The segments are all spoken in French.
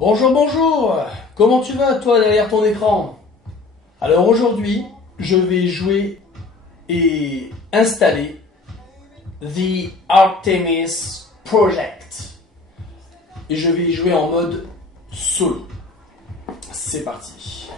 Bonjour, bonjour. Comment tu vas, toi, derrière ton écran? Alors aujourd'hui, je vais jouer et installer The Artemis Project. Et je vais y jouer en mode solo. C'est parti.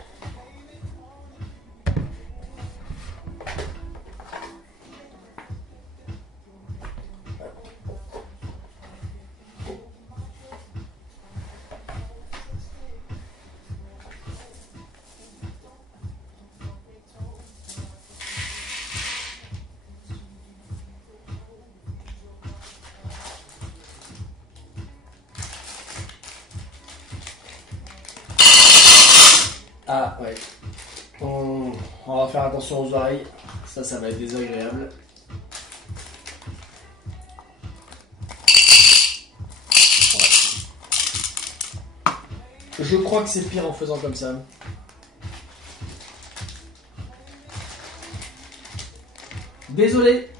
Ah ouais. On va faire attention aux oreilles. Ça va être désagréable. Je crois que c'est pire en faisant comme ça. Désolé.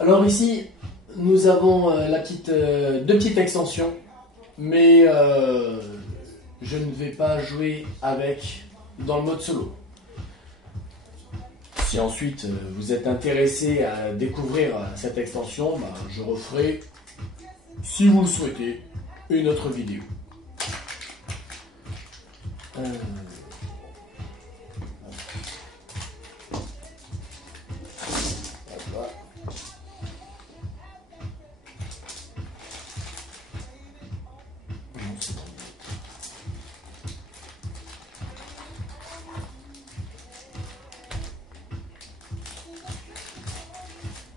Alors ici, nous avons deux petites extensions, mais je ne vais pas jouer avec dans le mode solo. Si ensuite vous êtes intéressé à découvrir cette extension, je referai, si vous le souhaitez, une autre vidéo.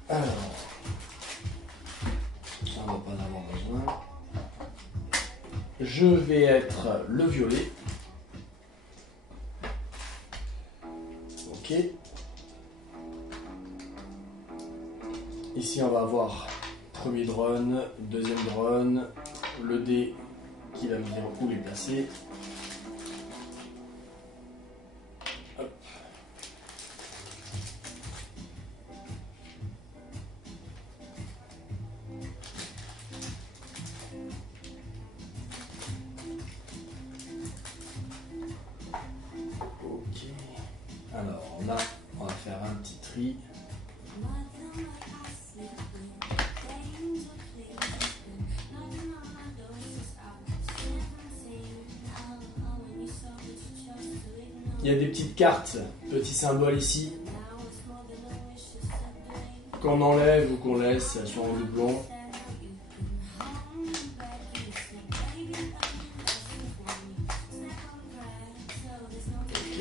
Alors, ça on va pas en avoir besoin. Je vais être le violet. Ok. Ici on va avoir premier drone, deuxième drone, le dé qui va me dire où les placer. Hop. Ok. Alors là, on va faire un petit tri. Il y a des petites cartes, petits symboles ici, qu'on enlève ou qu'on laisse sur un doublon. Ok.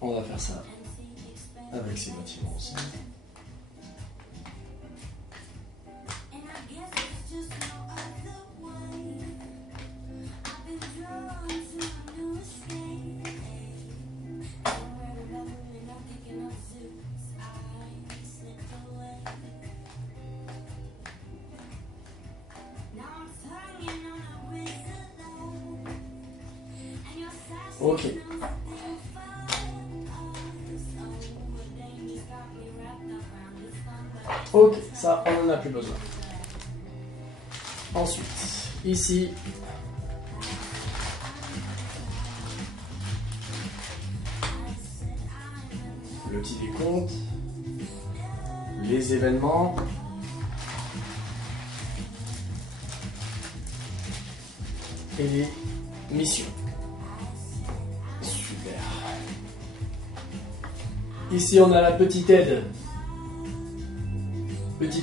On va faire ça avec ces bâtiments aussi. Ok. Ok, ça on n'en a plus besoin. Ensuite, ici, le petit décompte, les événements, et les missions. Super. Ici on a la petite aide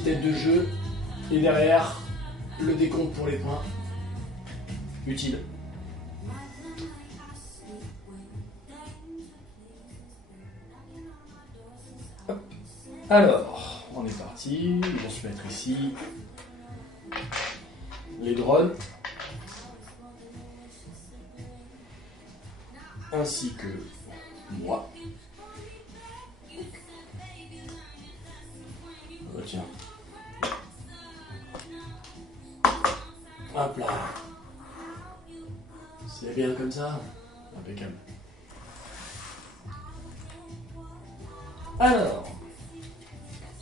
de jeu, et derrière le décompte pour les points. Utile. Hop. Alors, on est parti. Je vais se mettre ici les drones, ainsi que moi. Oh, tiens. Hop là. C'est bien comme ça. Impeccable. Alors,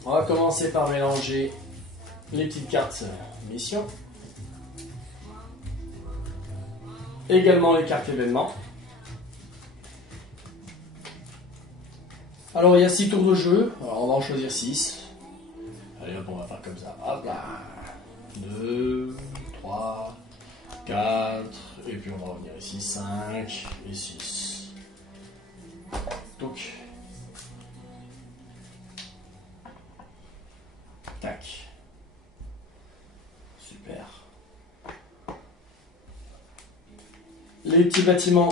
on va commencer par mélanger les petites cartes mission. Également les cartes événements. Alors il y a 6 tours de jeu. Alors on va en choisir 6. Allez hop, on va faire comme ça. Hop là. 2, 3, 4. Et puis on va revenir ici. 5 et 6. Donc. Tac. Super. Les petits bâtiments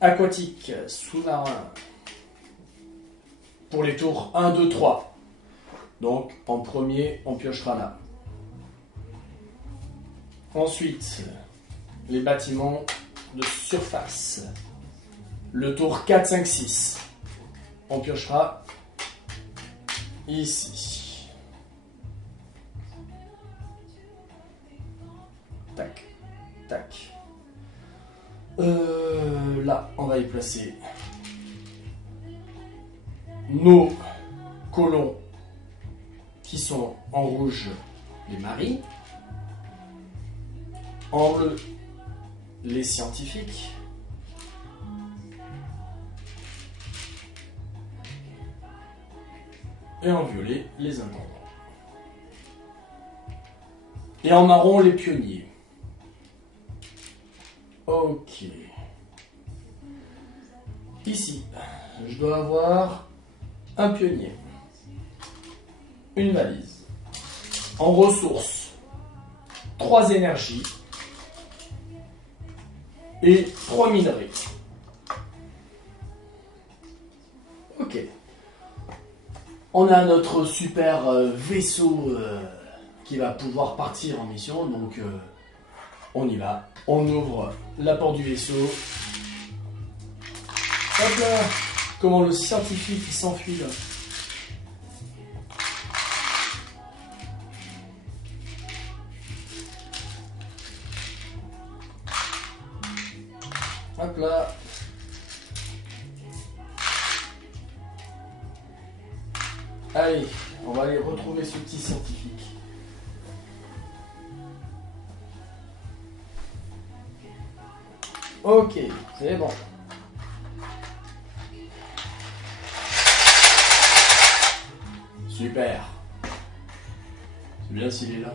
aquatiques, sous-marins, pour les tours 1, 2, 3. Donc, en premier, on piochera là. Ensuite, les bâtiments de surface. Le tour 4, 5, 6. On piochera ici. Tac, tac. Là, on va y placer nos colons qui sont en rouge, les marines, en bleu, les scientifiques, et en violet, les intendants. Et en marron, les pionniers. Ok. Ici, je dois avoir un pionnier, une valise, en ressources, 3 énergies et 3 minerais. Ok. On a notre super vaisseau qui va pouvoir partir en mission, donc on y va. On ouvre la porte du vaisseau. Hop là! Comment le scientifique il s'enfuit là. Hop là. Allez, on va aller retrouver ce petit scientifique. Ok, c'est bon. Super. C'est bien s'il est là.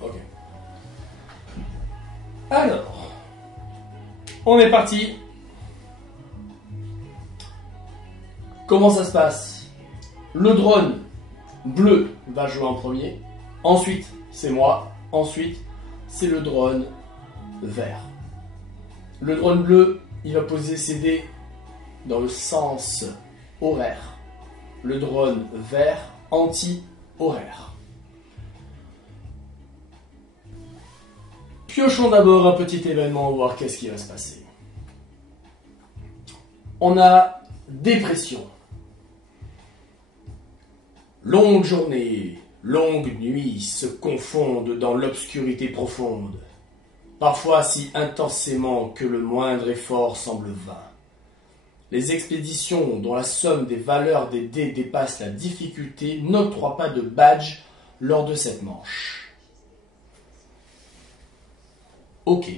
Ok. Alors, on est parti. Comment ça se passe? Le drone bleu va jouer en premier. Ensuite, c'est moi. Ensuite, c'est le drone vert. Le drone bleu, il va poser ses dés dans le sens horaire. Le drone vert, anti-horaire. Piochons d'abord un petit événement, voir qu'est-ce qui va se passer. On a dépression. Longue journée, longue nuit se confondent dans l'obscurité profonde, parfois si intensément que le moindre effort semble vain. Les expéditions dont la somme des valeurs des dés dépasse la difficulté n'octroient pas de badge lors de cette manche. Ok,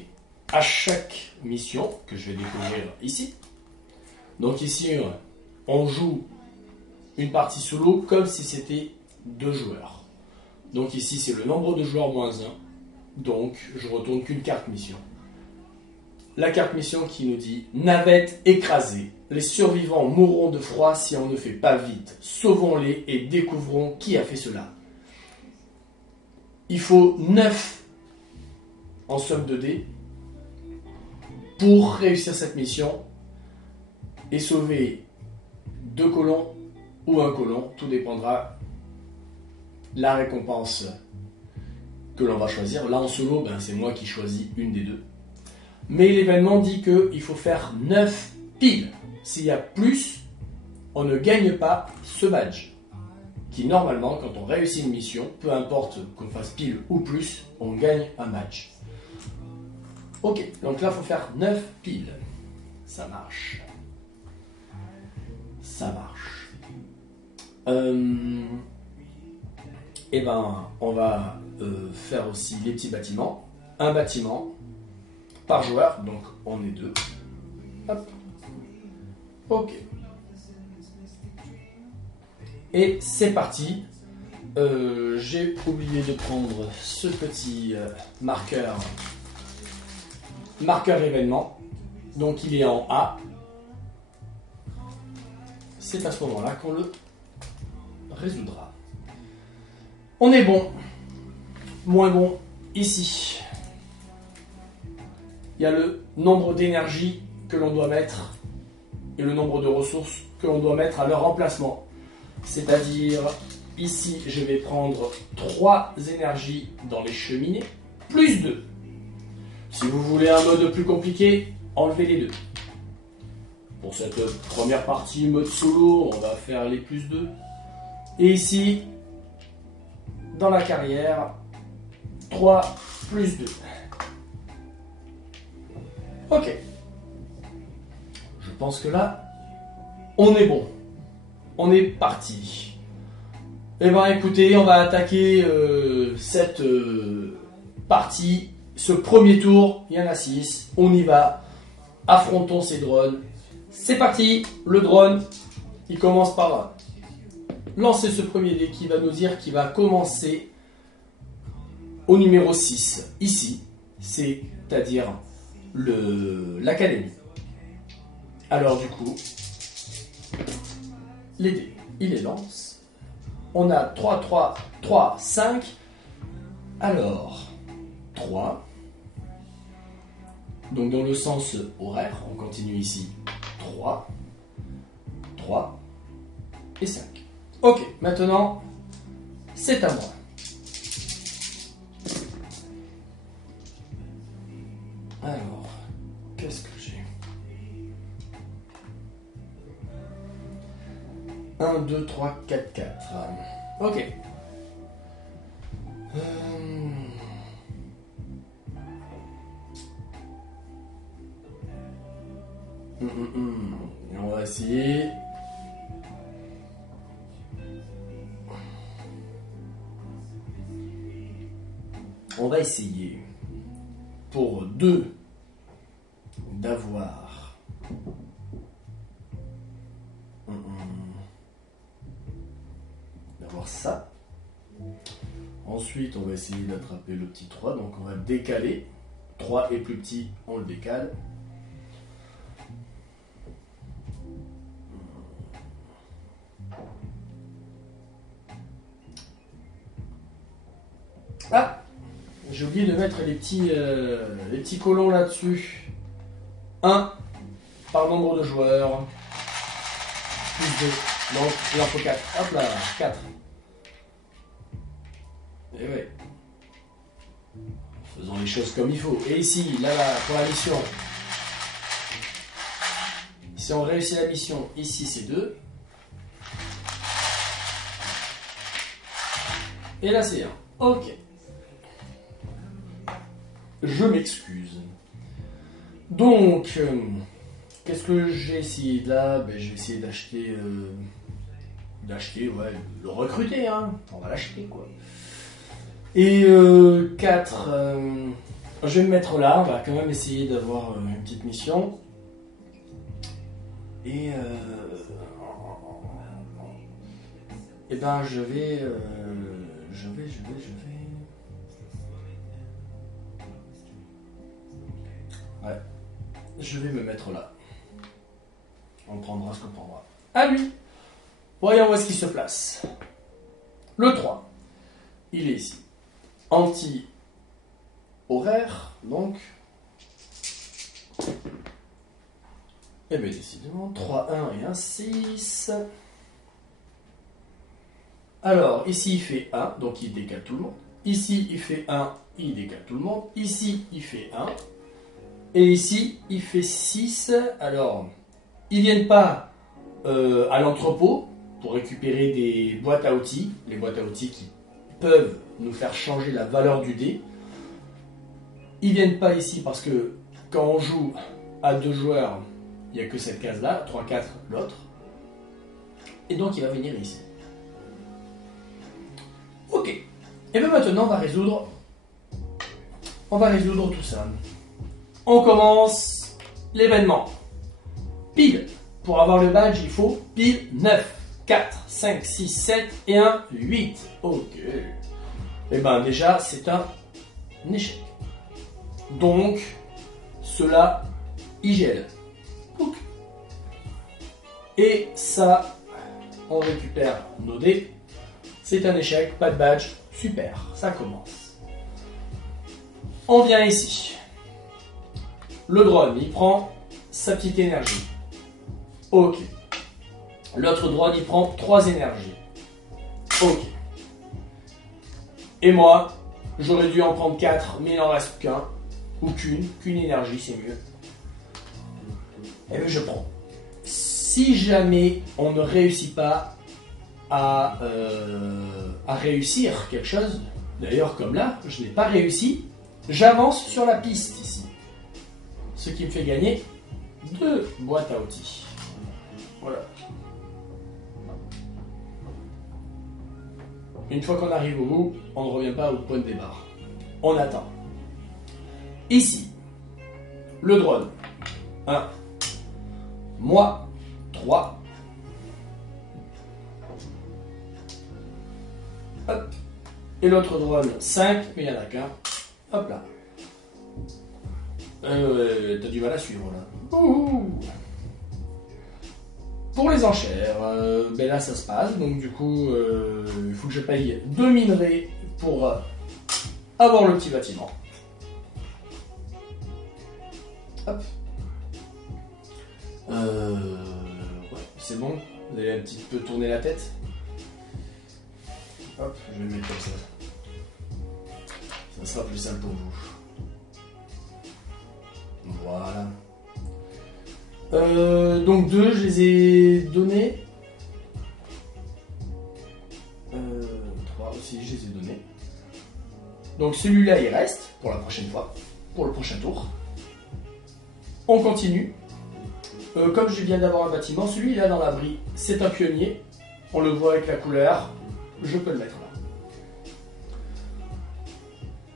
à chaque mission que je vais découvrir ici, donc ici on joue une partie solo comme si c'était 2 joueurs. Donc ici c'est le nombre de joueurs moins 1, donc je retourne qu'une carte mission. La carte mission qui nous dit « Navette écrasée. Les survivants mourront de froid si on ne fait pas vite. Sauvons-les et découvrons qui a fait cela. » Il faut 9 en somme de dés pour réussir cette mission et sauver 2 colons ou 1 colon. Tout dépendra de la récompense que l'on va choisir. Là en solo, c'est moi qui choisis une des 2. Mais l'événement dit qu'il faut faire 9 piles. S'il y a plus, on ne gagne pas ce badge. qui normalement, quand on réussit une mission, peu importe qu'on fasse pile ou plus, on gagne un match. Ok, donc là, il faut faire 9 piles. Ça marche. Ça marche. Et ben, on va faire aussi les petits bâtiments. Un bâtiment par joueur, donc on est 2. Hop. Ok. Et c'est parti. J'ai oublié de prendre ce petit marqueur événement. Donc il est en A. C'est à ce moment-là qu'on le résoudra. On est bon. Moins bon ici. Il y a le nombre d'énergie que l'on doit mettre et le nombre de ressources que l'on doit mettre à leur remplacement. C'est-à-dire, ici, je vais prendre 3 énergies dans les cheminées, plus 2. Si vous voulez un mode plus compliqué, enlevez les 2. Pour cette première partie mode solo, on va faire les plus 2. Et ici, dans la carrière, 3 plus 2. Ok. Je pense que là, on est bon. On est parti. Eh ben écoutez, on va attaquer cette partie. Ce premier tour, il y en a 6. On y va. Affrontons ces drones. C'est parti. Le drone, il commence par lancer ce premier dé qui va nous dire qu'il va commencer au numéro 6. Ici, c'est-à-dire l'académie. Alors du coup, les dés, il les lance. On a 3, 3, 3, 5. Alors, 3. Donc dans le sens horaire, on continue ici. 3, 3 et 5. Ok, maintenant, c'est à moi. Alors, qu'est-ce que j'ai? 1, 2, 3, 4, 4. Ok. Et on va essayer. On va essayer pour 2 d'avoir ça. Ensuite, on va essayer d'attraper le petit 3. Donc, on va décaler. 3 est plus petit, on le décale. Ah! J'ai oublié de mettre les petits colons là-dessus. 1 par nombre de joueurs. Plus 2. Donc, il en faut 4. Hop là, 4. Et ouais. Faisons les choses comme il faut. Et ici, là, pour la mission. Si on réussit la mission, ici c'est 2. Et là c'est 1. Ok. Je m'excuse. Donc, qu'est-ce que j'ai essayé de là? Je vais essayer d'acheter, ouais, le recruter, hein. On va l'acheter, quoi. Et 4, je vais me mettre là, on va quand même essayer d'avoir une petite mission. Et ben je vais. Ouais, je vais me mettre là. On prendra ce qu'on prendra. À lui. Voyons où est-ce qu'il se place. Le 3. Il est ici. Anti-horaire, donc. Et bien décidément, 3, 1 et 1, 6. Alors, ici il fait 1, donc il décale tout le monde. Ici il fait 1, il décale tout le monde. Ici il fait 1. Et ici il fait 6. Alors, ils ne viennent pas à l'entrepôt, pour récupérer des boîtes à outils, les boîtes à outils qui peuvent nous faire changer la valeur du dé. Ils viennent pas ici parce que quand on joue à 2 joueurs, il n'y a que cette case-là, 3-4 l'autre. Et donc il va venir ici. Ok. Et bien maintenant on va résoudre tout ça. On commence l'événement. Pile. Pour avoir le badge, il faut pile 9, 4, 5, 6, 7 et 1, 8. Ok. Et bien déjà, c'est un échec. Donc, cela, il gèle. Ok. Et ça, on récupère nos dés. C'est un échec, pas de badge. Super, ça commence. On vient ici. Le drone, il prend sa petite énergie. Ok. L'autre drone, il prend 3 énergies. Ok. Et moi, j'aurais dû en prendre 4, mais il n'en reste qu'un. Ou qu'une énergie, c'est mieux. Et bien je prends. Si jamais on ne réussit pas à réussir quelque chose, d'ailleurs comme là, je n'ai pas réussi, j'avance sur la piste ici. Ce qui me fait gagner 2 boîtes à outils. Voilà. Une fois qu'on arrive au bout, on ne revient pas au point de départ. On attend. Ici, le drone. 1. Moi, 3. Hop. Et l'autre drone, 5, mais il n'y en a qu'un. Hop là. T'as du mal à suivre là. Ouh. Pour les enchères, ben là ça se passe, donc du coup il faut que je paye 2 minerais pour avoir le petit bâtiment. Hop. Ouais, c'est bon, vous allez un petit peu tourner la tête. Hop, je vais le mettre comme ça. Ça sera plus simple pour vous. Voilà. Donc 2, je les ai donnés. 3 aussi, je les ai donnés. Donc celui-là, il reste pour la prochaine fois, pour le prochain tour. On continue. Comme je viens d'avoir un bâtiment, celui-là dans l'abri, c'est un pionnier. On le voit avec la couleur. Je peux le mettre là.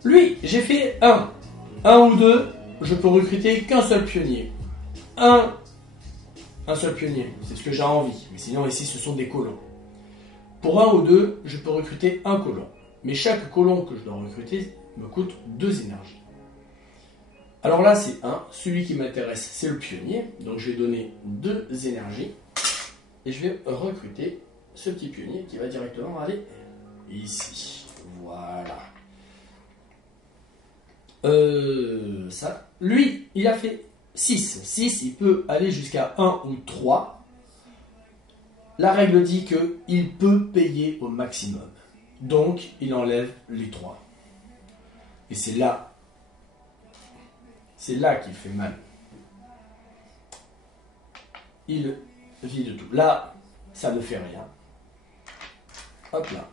Lui, j'ai fait 1 ou 2. Je peux recruter qu'un seul pionnier. Un seul pionnier, c'est ce que j'ai envie. Mais sinon, ici, ce sont des colons. Pour 1 ou 2, je peux recruter un colon. Mais chaque colon que je dois recruter me coûte 2 énergies. Alors là, c'est 1. Celui qui m'intéresse, c'est le pionnier. Donc, je vais donner 2 énergies. Et je vais recruter ce petit pionnier qui va directement aller ici. Voilà. Ça. Lui, il a fait 6. 6, il peut aller jusqu'à 1 ou 3. La règle dit qu'il peut payer au maximum. Donc, il enlève les 3. Et c'est là qu'il fait mal. Il vit de tout. Là, ça ne fait rien. Hop là.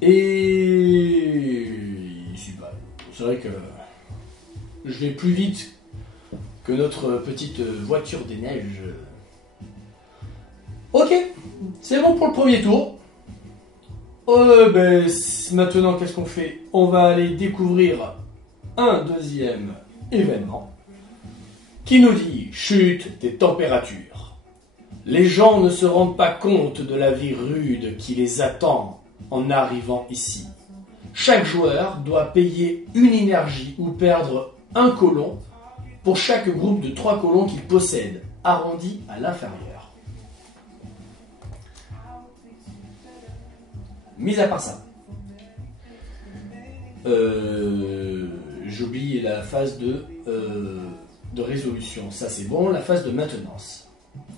Et c'est vrai que je vais plus vite que notre petite voiture des neiges. Ok, c'est bon pour le premier tour. Maintenant, qu'est-ce qu'on fait? On va aller découvrir un deuxième événement qui nous dit chute des températures. Les gens ne se rendent pas compte de la vie rude qui les attend en arrivant ici. Chaque joueur doit payer une énergie ou perdre un colon pour chaque groupe de 3 colons qu'il possède, arrondi à l'inférieur. Mis à part ça, j'oublie la phase de résolution. Ça c'est bon, la phase de maintenance.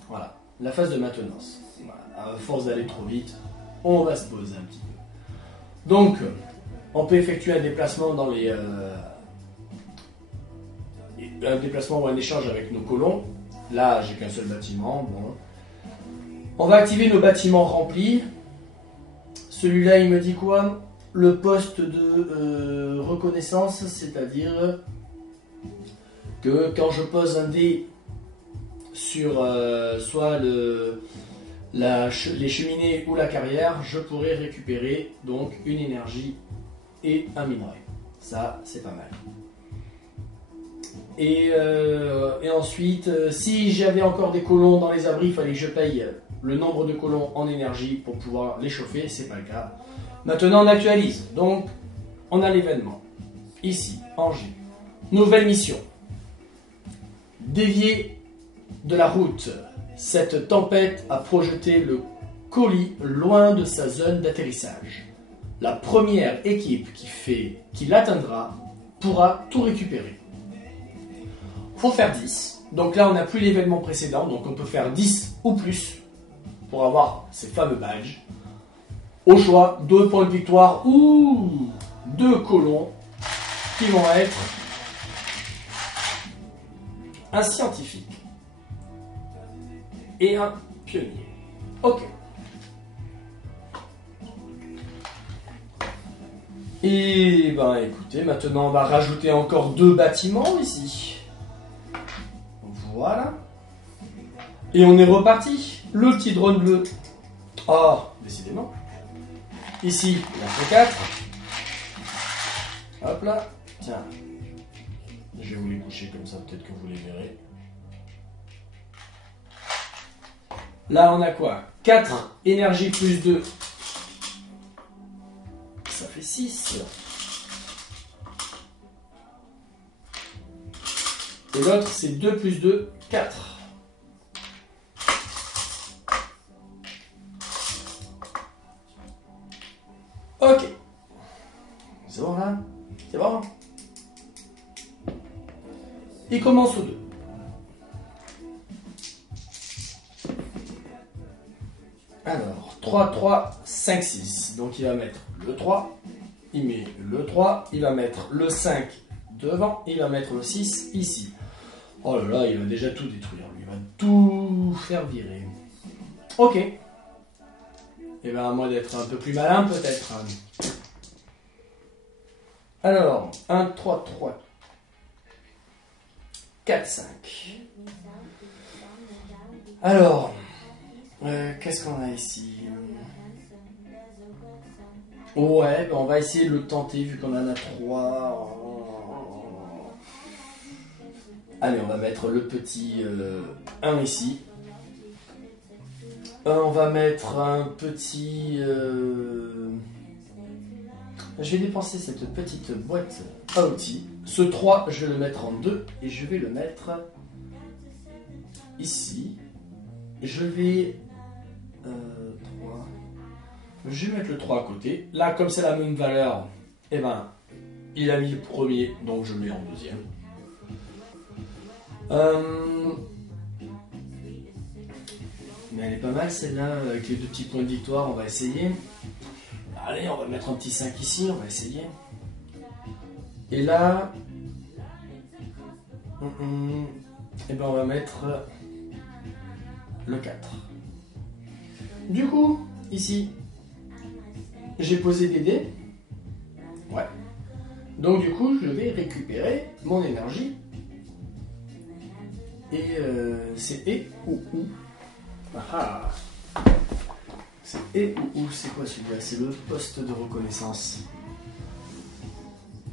Voilà, la phase de maintenance. Voilà. À force d'aller trop vite, on va se poser un petit peu. Donc, on peut effectuer un déplacement dans un déplacement ou un échange avec nos colons. Là, j'ai qu'un seul bâtiment. Bon. On va activer nos bâtiments remplis. Celui-là, il me dit quoi? Le poste de reconnaissance, c'est-à-dire que quand je pose un dé sur soit les cheminées ou la carrière, je pourrais récupérer donc une énergie et un minerai. Ça, c'est pas mal. Et ensuite, si j'avais encore des colons dans les abris, il fallait que je paye le nombre de colons en énergie pour pouvoir les chauffer. C'est pas le cas. Maintenant, on actualise. Donc, on a l'événement. Ici, en G. Nouvelle mission. Dévier de la route. Cette tempête a projeté le colis loin de sa zone d'atterrissage. La première équipe qui l'atteindra pourra tout récupérer. Faut faire 10. Donc là, on n'a plus l'événement précédent, donc on peut faire 10 ou plus pour avoir ces fameux badges. Au choix, 2 points de victoire ou 2 colons qui vont être un scientifique et un pionnier. Ok. Et ben écoutez, maintenant on va rajouter encore 2 bâtiments ici. Voilà. Et on est reparti. Le petit drone bleu. Ah, décidément. Ici, il en faut 4. Hop là. Tiens. Je vais vous les coucher comme ça, peut-être que vous les verrez. Là, on a quoi? 4 énergie plus 2. Ça fait 6. Et l'autre, c'est 2 plus 2, 4. Ok. C'est bon là? C'est bon? Il commence au 2. Alors, 3, 3, 5, 6. Donc il va mettre le 3. Il met le 3. Il va mettre le 5 devant. Il va mettre le 6 ici. Oh là là, il va déjà tout détruire. Lui, il va tout faire virer. Ok. Et bien à moi d'être un peu plus malin peut-être. Alors, 1, 3, 3, 4, 5. Alors, qu'est-ce qu'on a ici? Ouais, ben on va essayer de le tenter vu qu'on en a 3. Allez, on va mettre le petit 1 ici. On va mettre un petit... Je vais dépenser cette petite boîte à outils. Ce 3, je vais le mettre en 2 et je vais le mettre ici. Je vais... 3. Je vais mettre le 3 à côté. Là, comme c'est la même valeur, eh ben, il a mis le premier, donc je le mets en deuxième. Mais elle est pas mal celle-là, avec les 2 petits points de victoire, on va essayer. Allez, on va mettre un petit 5 ici, on va essayer. Et là, et ben on va mettre le 4. Du coup, ici, j'ai posé des dés. Ouais. Donc du coup, je vais récupérer mon énergie. Et c'est et ou. Ah ah. C'est et ou, c'est quoi celui-là? C'est le poste de reconnaissance.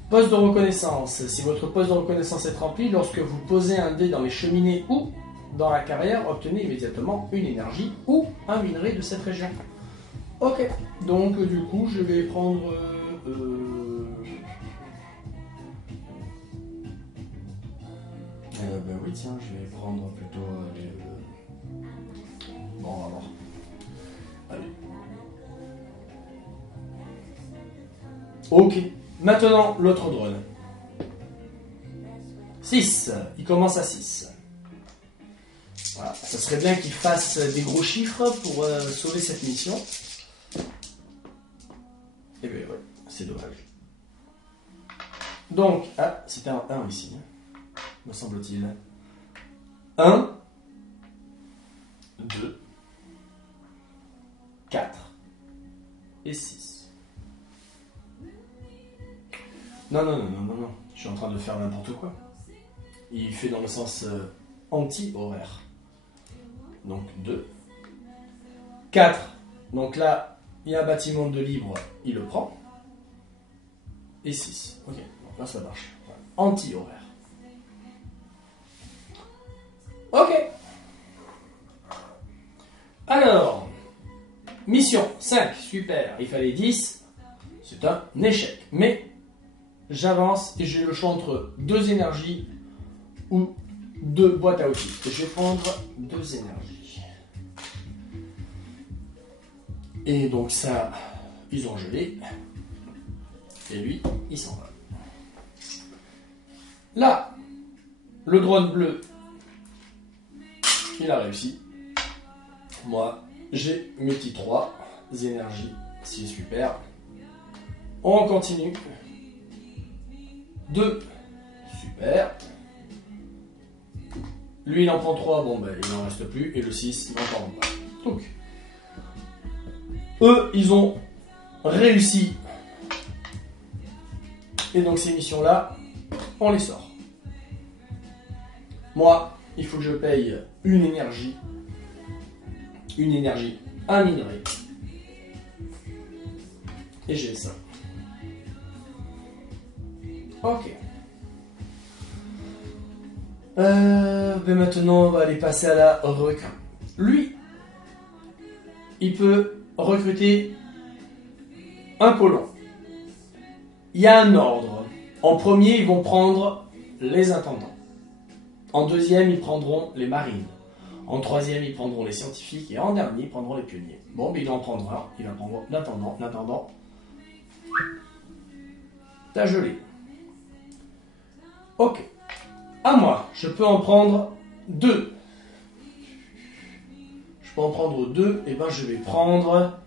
Poste de reconnaissance. Si votre poste de reconnaissance est rempli, lorsque vous posez un dé dans les cheminées ou dans la carrière, obtenez immédiatement une énergie ou un minerai de cette région. Ok, donc du coup je vais prendre... ben oui tiens, je vais prendre plutôt... Bon, on va voir. Allez. Ok, maintenant l'autre drone. 6, il commence à 6. Voilà, ça serait bien qu'il fasse des gros chiffres pour sauver cette mission. Et bien ouais, c'est dommage. Donc, ah, c'était un 1 ici, me semble-t-il. 1, 6. Non, non, non, non, non, non. Je suis en train de faire n'importe quoi. Il fait dans le sens anti-horaire. Donc 2. 4. Donc là, il y a un bâtiment de libre, il le prend. Et 6. Ok, donc là ça marche. Anti-horaire. Ok. Alors, mission 5, super. Il fallait 10. C'est un échec. Mais j'avance et j'ai le choix entre 2 énergies ou 2 boîtes à outils. Je vais prendre 2 énergies. Et donc ça, ils ont gelé. Et lui, il s'en va. Là, le drone bleu, il a réussi. Moi, j'ai mes petits 3 énergies. C'est super. On continue. 2. Super. Lui, il en prend 3. Bon, ben, il n'en reste plus. Et le 6, il n'en prend pas. Donc, eux, ils ont réussi. Et donc, ces missions-là, on les sort. Moi, il faut que je paye une énergie, un minerai. Et j'ai ça. Ok. Ben maintenant, on va aller passer à la recrue. Lui, il peut recruter un colon. Il y a un ordre. En premier, ils vont prendre les intendants. En deuxième, ils prendront les marines. En troisième, ils prendront les scientifiques. Et en dernier, ils prendront les pionniers. Bon, mais il en prendra un. Il va prendre l'intendant. L'intendant, t'as gelé. Ok. À moi, je peux en prendre 2. Je peux en prendre 2. Et ben, je vais prendre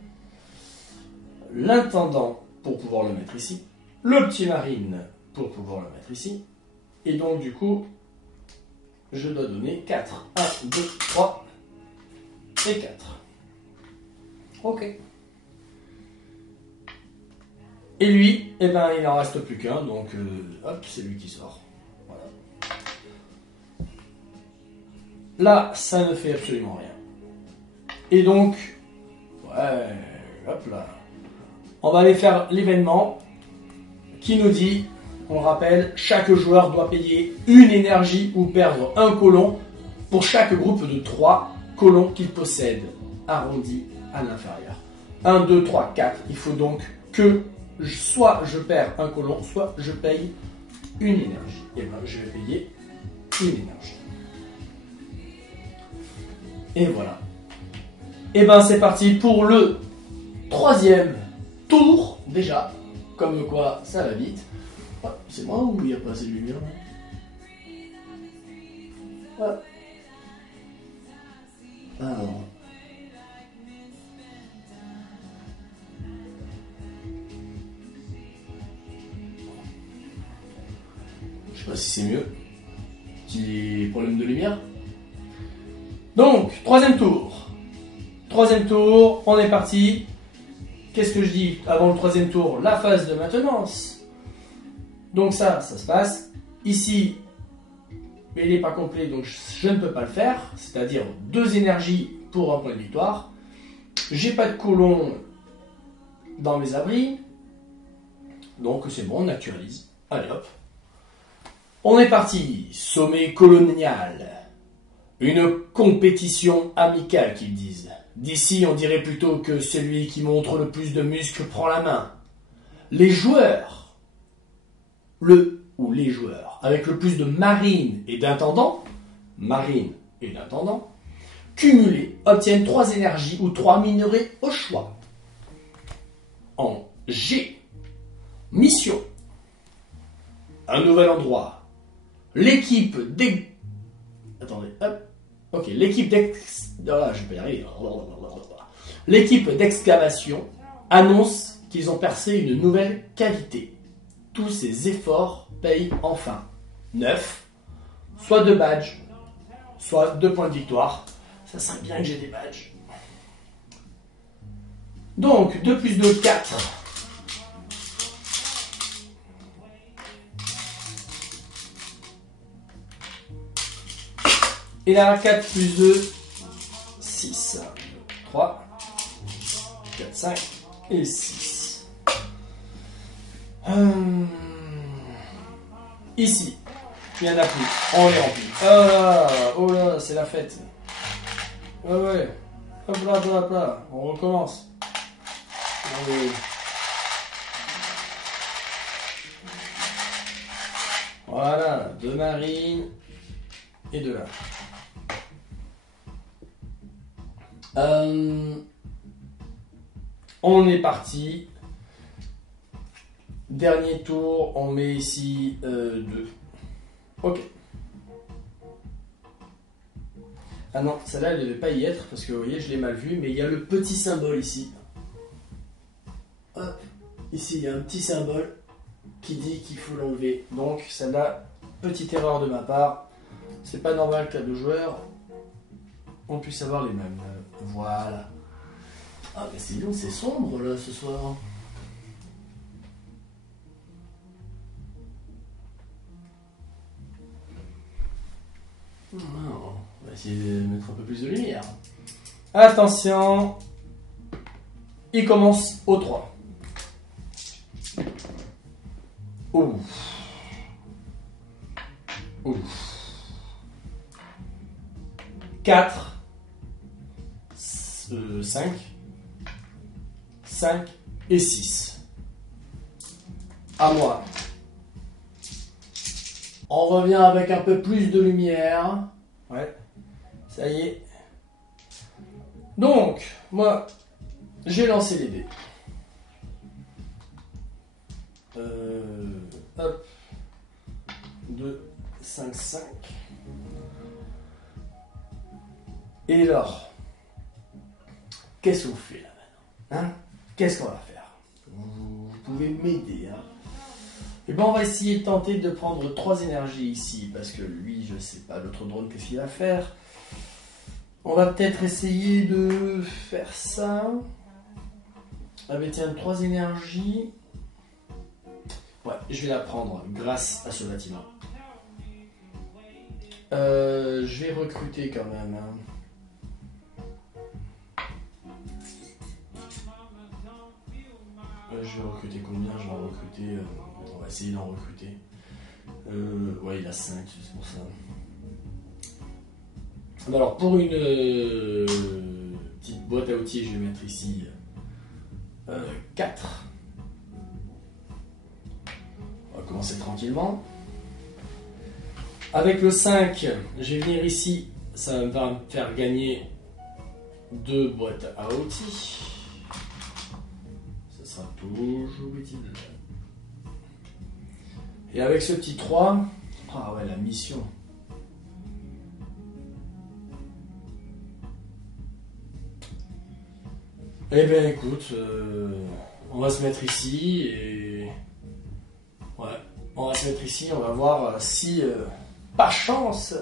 l'intendant pour pouvoir le mettre ici. Le petit marine pour pouvoir le mettre ici. Et donc, du coup, je dois donner 4. 1, 2, 3 et 4. Ok. Et lui, eh ben, il n'en reste plus qu'un, donc hop, c'est lui qui sort. Voilà. Là, ça ne fait absolument rien. Et donc, ouais, hop là. On va aller faire l'événement qui nous dit, on rappelle, chaque joueur doit payer une énergie ou perdre un colon pour chaque groupe de 3 colons qu'il possède, arrondi à l'inférieur. 1, 2, 3, 4. Il faut donc que soit je perds un colon, soit je paye une énergie. Et bien, je vais payer une énergie. Et voilà. Et ben, c'est parti pour le 3e tour, déjà. Comme quoi, ça va vite. Ah, c'est moi ou il n'y a pas assez de lumière là? Alors. Je sais pas si c'est mieux. Petit problème de lumière. Donc, 3e tour. 3e tour, on est parti. Qu'est-ce que je dis avant le 3e tour? La phase de maintenance. Donc ça se passe. Ici, mais il n'est pas complet, donc je ne peux pas le faire. C'est-à-dire 2 énergies pour un point de victoire. J'ai pas de colon dans mes abris. Donc c'est bon, on actualise. Allez hop. On est parti. Sommet colonial. Une compétition amicale qu'ils disent. D'ici, on dirait plutôt que celui qui montre le plus de muscles prend la main. Les joueurs, les joueurs, avec le plus de marines et d'intendants, cumulés, obtiennent 3 énergies ou 3 minerais au choix. En G, mission, un nouvel endroit. L'équipe L'équipe d'excavation annonce qu'ils ont percé une nouvelle cavité. Tous ces efforts payent enfin 9, soit 2 badges, soit 2 points de victoire. Ça serait bien que j'ai des badges. Donc, 2 plus 2, 4. Et là, 4 plus 2, 6. 3, 4, 5 et 6. Ici, il n'y en a plus. On les remplit. Oh là, c'est la fête. Ouais. Hop là. On recommence. Allez. Voilà, 2 marines et 2 là. On est parti. Dernier tour, on met ici 2. Ok. Ah non, celle-là, elle ne devait pas y être parce que vous voyez, je l'ai mal vue, mais il y a le petit symbole ici. Hop, ici, il y a un petit symbole qui dit qu'il faut l'enlever. Donc, celle-là, petite erreur de ma part. C'est pas normal qu'à 2 joueurs, on puisse avoir les mêmes. Voilà. Ah, mais c'est long, c'est sombre là ce soir. Non, on va essayer de mettre un peu plus de lumière. Attention, il commence au 3. Ouf. 4, 5 et 6. À moi. On revient avec un peu plus de lumière. Ouais, ça y est. Donc, moi, j'ai lancé les dés. Hop. 2, 5, 5. Et alors, qu'est-ce qu'on fait là maintenant, hein? Qu'est-ce qu'on va faire? Vous pouvez m'aider, hein? Et ben on va essayer de tenter de prendre 3 énergies ici, parce que lui, je sais pas, l'autre drone, qu'est-ce qu'il va faire? On va peut-être essayer de faire ça. Ah ben tiens, 3 énergies. Ouais, je vais la prendre grâce à ce bâtiment. Je vais recruter quand même, hein. Je vais recruter combien? Je vais en recruter. On va essayer d'en recruter. Ouais, il a 5, c'est pour ça. Alors, pour une petite boîte à outils, je vais mettre ici 4. On va commencer tranquillement. Avec le 5, je vais venir ici. Ça va me faire gagner 2 boîtes à outils. Ça sera toujours utile. Et avec ce petit 3, ah ouais, la mission. Eh bien écoute, on va se mettre ici et... Ouais, on va se mettre ici, on va voir si, par chance,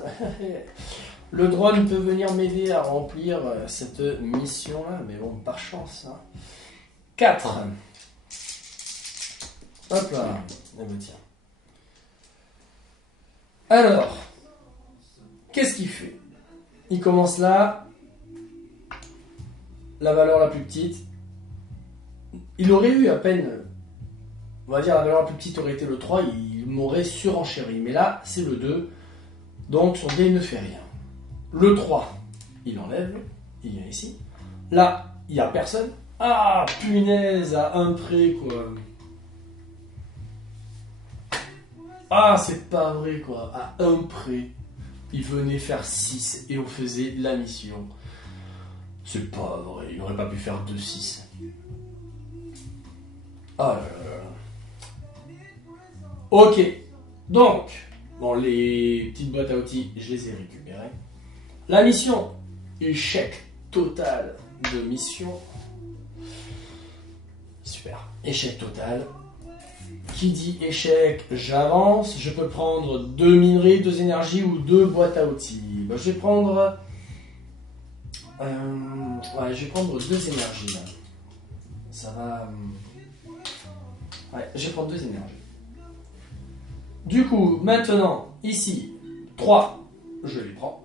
le drone peut venir m'aider à remplir cette mission-là. Mais bon, par chance. Hein. 4. Hop là. Eh ben tiens. Alors, qu'est-ce qu'il fait? Il commence là. La valeur la plus petite. Il aurait eu à peine... On va dire la valeur la plus petite aurait été le 3. Il m'aurait surenchéri. Mais là, c'est le 2. Donc, son dé ne fait rien. Le 3, il enlève. Il vient ici. Là, il n'y a personne. Ah, punaise, à un près, quoi. Ah, c'est pas vrai, quoi. À un près, il venait faire 6 et on faisait la mission. C'est pas vrai, il n'aurait pas pu faire 2-6. Ah là là là. Ok, donc, bon, les petites boîtes à outils, je les ai récupérées. La mission, échec total de mission. Super, échec total. Qui dit échec, j'avance. Je peux prendre 2 minerais, 2 énergies ou 2 boîtes à outils. Ben, je vais prendre... ouais, je vais prendre 2 énergies là. Ça va... Ouais, je vais prendre 2 énergies. Du coup, maintenant, ici, 3, je les prends.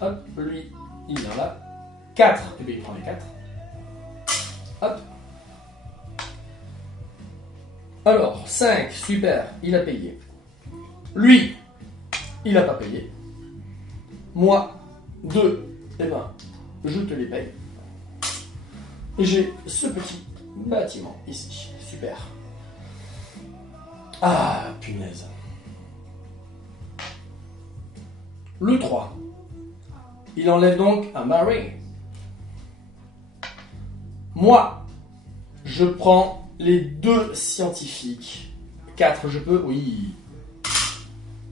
Hop, lui, il vient là. 4, et bien il prend les 4. Hop. Alors, 5, super, il a payé. Lui, il n'a pas payé. Moi, 2, eh ben, je te les paye. Et j'ai ce petit bâtiment ici. Super. Ah, punaise. Le 3. Il enlève donc un marine. Moi, je prends les 2 scientifiques. 4, je peux? Oui.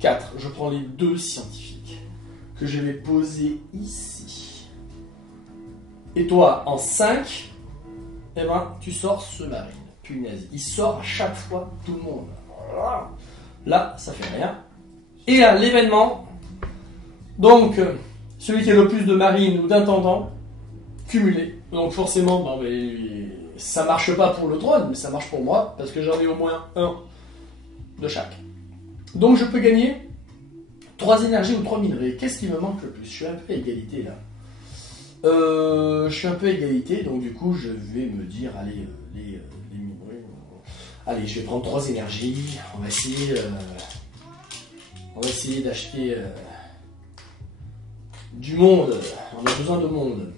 4, je prends les 2 scientifiques que je vais poser ici. Et toi, en 5, eh ben, tu sors ce marine. Punaise, il sort à chaque fois tout le monde. Là, ça fait rien. Et à l'événement, donc, celui qui a le plus de marines ou d'intendants, cumulé. Donc forcément, ben, ça marche pas pour le trône, mais ça marche pour moi, parce que j'en ai au moins 1 de chaque. Donc je peux gagner 3 énergies ou 3 minerais. Qu'est-ce qui me manque le plus? Je suis un peu à égalité là. Je suis un peu à égalité, donc du coup je vais me dire, allez, les minerais. Allez, je vais prendre 3 énergies. On va essayer d'acheter du monde. On a besoin de monde.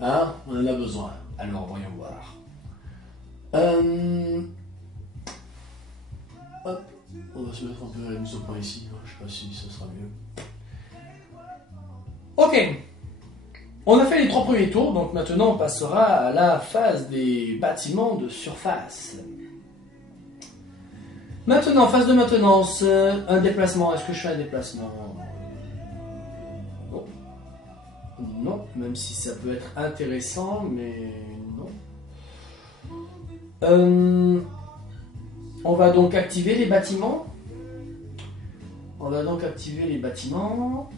Hein? On en a besoin. Alors voyons voir. Hop. On va se mettre un peu la mise au point ici. Je sais pas si ça sera mieux. Ok. On a fait les 3 premiers tours, donc maintenant on passera à la phase des bâtiments de surface. Maintenant, phase de maintenance, un déplacement. Est-ce que je fais un déplacement? Non. Non, même si ça peut être intéressant, mais non. On va donc activer les bâtiments.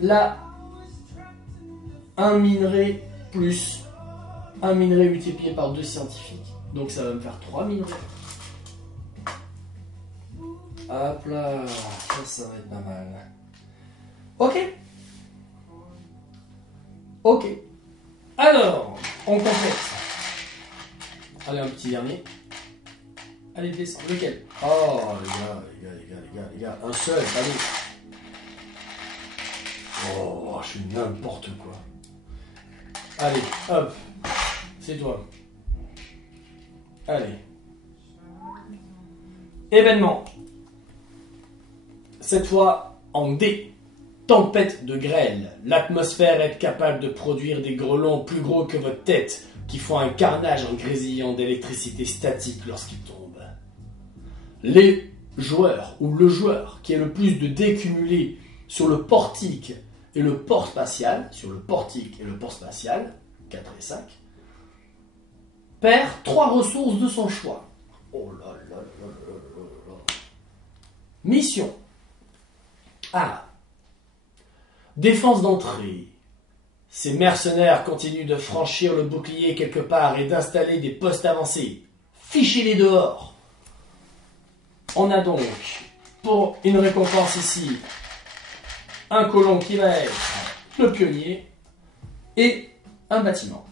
Là, un minerai plus un minerai multiplié par 2 scientifiques. Donc ça va me faire 3 minerais. Hop là, ça va être pas mal. Ok. Ok. Alors, on complète. Allez, un petit dernier. Allez, descends. Lequel? Oh, les gars. Un seul, allez. Oh, je suis n'importe quoi. Allez, hop. C'est toi. Allez. Événement. Cette fois en D. Tempête de grêle. L'atmosphère est capable de produire des grêlons plus gros que votre tête qui font un carnage en grésillant d'électricité statique lorsqu'ils tombent. Les joueurs ou le joueur qui a le plus de dés cumulés sur le portique et le port spatial, 4 et 5, perd 3 ressources de son choix. Oh là là là là là là. Mission. Ah. Défense d'entrée. Ces mercenaires continuent de franchir le bouclier quelque part et d'installer des postes avancés. Fichez-les dehors. On a donc, pour une récompense ici, un colon qui va être le pionnier et un bâtiment.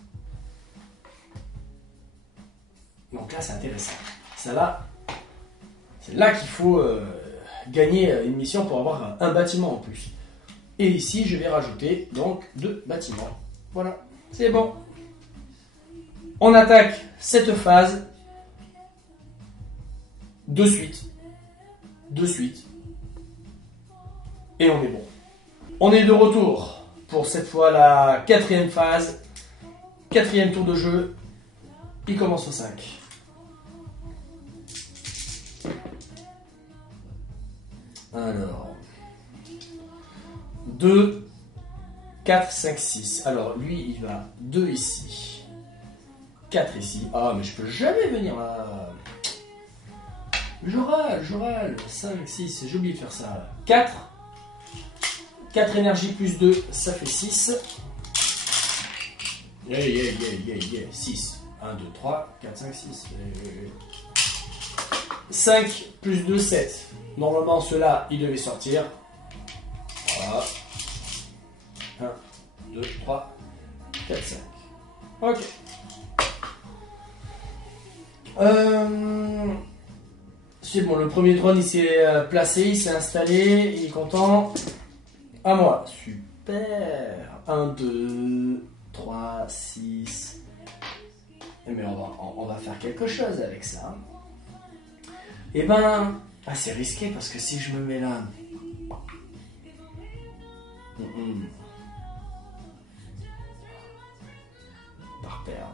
Donc là, c'est intéressant. Ça là, c'est là qu'il faut gagner une mission pour avoir un bâtiment en plus. Et ici, je vais rajouter donc 2 bâtiments. Voilà, c'est bon. On attaque cette phase de suite. Et on est bon. On est de retour pour cette fois la 4e phase. 4e tour de jeu. Il commence au 5. Alors. 2, 4, 5, 6. Alors, lui, il va 2 ici. 4 ici. Ah, mais je peux jamais venir là. Je râle. 5, 6, j'ai oublié de faire ça. 4. 4 énergie plus 2, ça fait 6. Yeah. 6. 1, 2, 3, 4, 5, 6. 5 plus 2, 7. Normalement, ceux-là, ils devaient sortir. Voilà. 1, 2, 3, 4, 5. Ok. C'est bon, le premier drone il s'est placé, il s'est installé, il est content. À moi. Super. 1, 2, 3, 6. Mais on va faire quelque chose avec ça. Et ben, c'est risqué parce que si je me mets là. Par paire.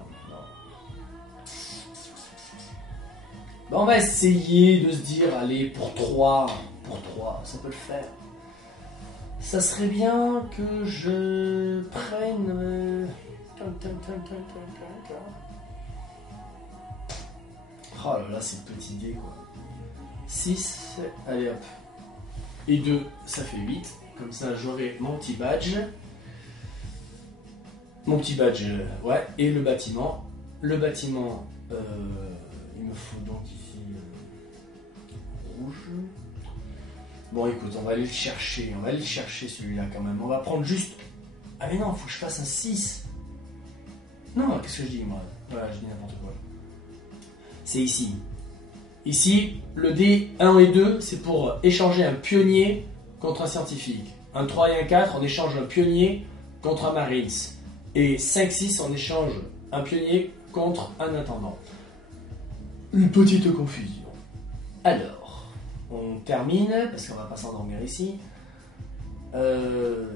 Ben, on va essayer de se dire, allez, pour 3, ça peut le faire. Ça serait bien que je prenne... Oh là là, c'est une petite idée quoi. 6, allez hop. Et 2, ça fait 8. Comme ça, j'aurai mon petit badge. Ouais. Et le bâtiment. Le bâtiment, il me faut donc ici rouge. Bon, écoute, on va aller le chercher. On va aller le chercher celui-là quand même. On va prendre juste. Ah, mais non, il faut que je fasse un 6. Non, qu'est-ce que je dis moi? Voilà, je dis n'importe quoi. C'est ici. Ici, le D 1 et 2, c'est pour échanger un pionnier contre un scientifique. Un 3 et un 4, on échange un pionnier contre un Marines. Et 5-6, on échange un pionnier contre un intendant. Une petite confusion. Alors, on termine, parce qu'on va pas s'endormir ici. Allez,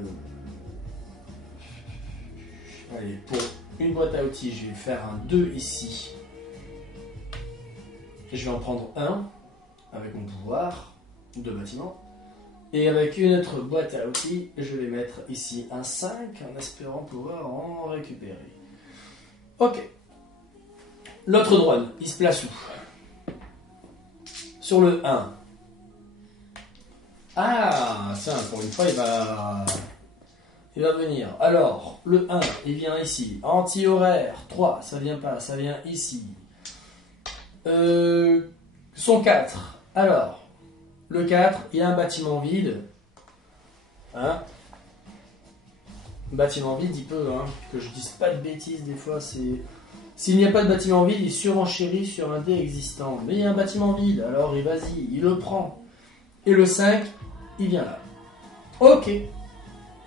pour une boîte à outils, je vais faire un 2 ici. Je vais en prendre un avec mon pouvoir de bâtiment. Et avec une autre boîte à outils, je vais mettre ici un 5 en espérant pouvoir en récupérer. Ok. L'autre drone, il se place où? Sur le 1. Ah, ça, pour une fois, il va venir. Alors, le 1, il vient ici. Anti-horaire, 3, ça vient pas, ça vient ici. Son 4. Alors, le 4, il y a un bâtiment vide. Hein? Bâtiment vide, il peut, hein, que je dise pas de bêtises, des fois, c'est... S'il n'y a pas de bâtiment vide, il surenchérit sur un dé existant. Mais il y a un bâtiment vide, alors vas-y, il le prend. Et le 5, il vient là. Ok,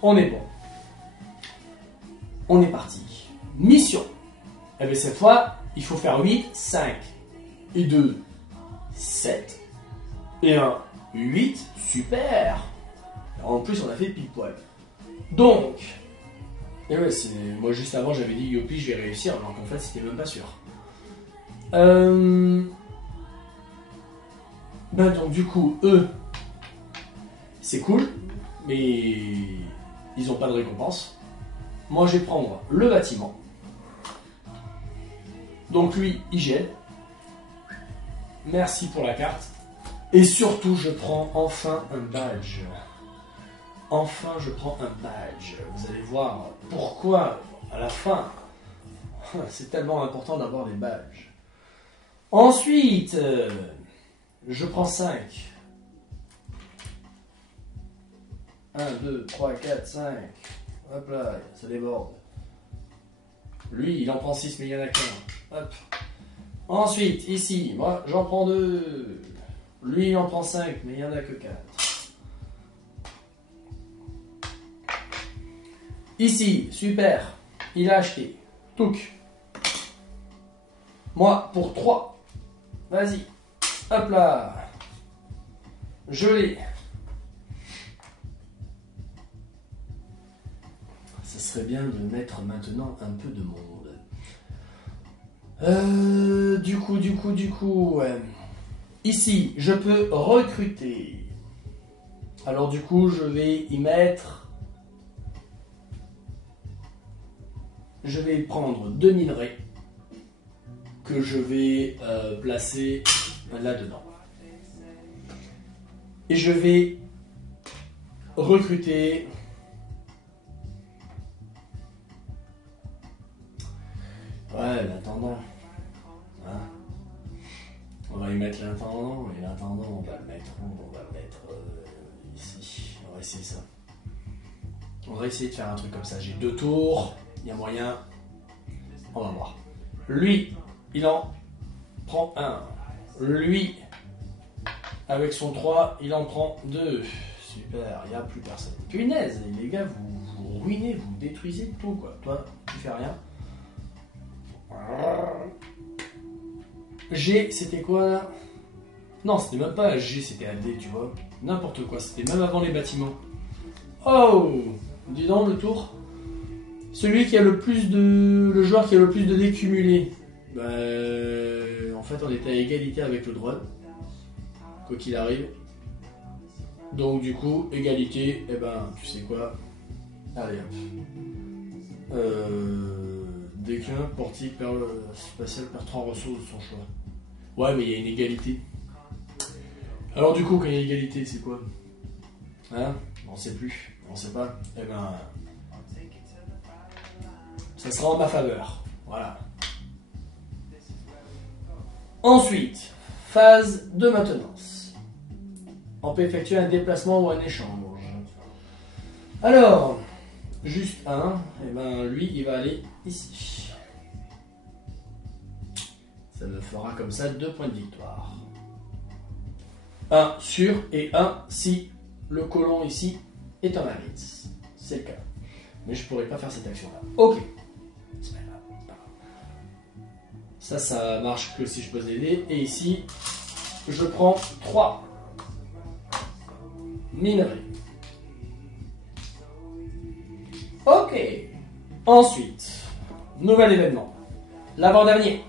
on est bon. On est parti. Mission. Et bien cette fois, il faut faire 8, 5. Et 2, 7. Et 1, 8. Super. En plus, on a fait pile poil. Donc, et ouais, moi juste avant, j'avais dit Yopi, je vais réussir, alors qu'en fait, c'était même pas sûr. Donc, du coup, eux, c'est cool, mais ils n'ont pas de récompense. Moi, je vais prendre le bâtiment. Donc, lui, il gèle. Merci pour la carte. Et surtout, je prends enfin un badge. Enfin, je prends un badge. Vous allez voir pourquoi, à la fin, c'est tellement important d'avoir des badges. Ensuite, je prends 5. 1, 2, 3, 4, 5. Hop là, ça déborde. Lui, il en prend 6, mais il n'y en a qu'un. Hop. Ensuite, ici, moi, j'en prends 2. Lui, il en prend 5, mais il n'y en a que 4. Ici, super. Il a acheté. Touc. Moi, pour 3. Vas-y. Hop là. Je l'ai. Ça serait bien de mettre maintenant un peu de monde. Du coup, ici, je peux recruter. Alors du coup, je vais y mettre... Je vais prendre 2 minerais que je vais placer là-dedans. Et je vais recruter Ouais, l'intendant. Hein, on va y mettre l'intendant, et l'intendant, on va le mettre où? On va le mettre ici. On va essayer ça. On va essayer de faire un truc comme ça. J'ai 2 tours, il y a moyen. On va voir. Lui, il en prend un. Lui, avec son 3, il en prend 2. Super, il n'y a plus personne. Punaise, les gars, vous ruinez, vous détruisez tout, quoi. Toi, tu fais rien. G, c'était quoi là? Non, c'était même pas un G, c'était un D, tu vois. N'importe quoi, c'était même avant les bâtiments. Oh, dis donc le tour. Celui qui a le plus de... Le joueur qui a le plus de dés cumulés. Bah, en fait, on était à égalité avec le drone. Quoi qu'il arrive. Donc, du coup, égalité, et ben, tu sais quoi? Allez, hop. Dès qu'un portique spatial perd 3 ressources de son choix. Ouais, mais il y a une égalité. Alors, du coup, quand il y a égalité, c'est quoi? Hein? On sait plus. On sait pas. Eh ben... ça sera en ma faveur. Voilà. Ensuite, phase de maintenance. On peut effectuer un déplacement ou un échange. Alors, juste un, et ben lui, il va aller ici. Ça me fera comme ça 2 points de victoire. Un sur et un si le colon ici est en Marines. C'est le cas. Mais je pourrais pas faire cette action-là. Ok. C'est pas grave. Ça marche que si je pose les dés. Et ici, je prends 3 minerais. Ok. Ensuite, nouvel événement. L'avant-dernier.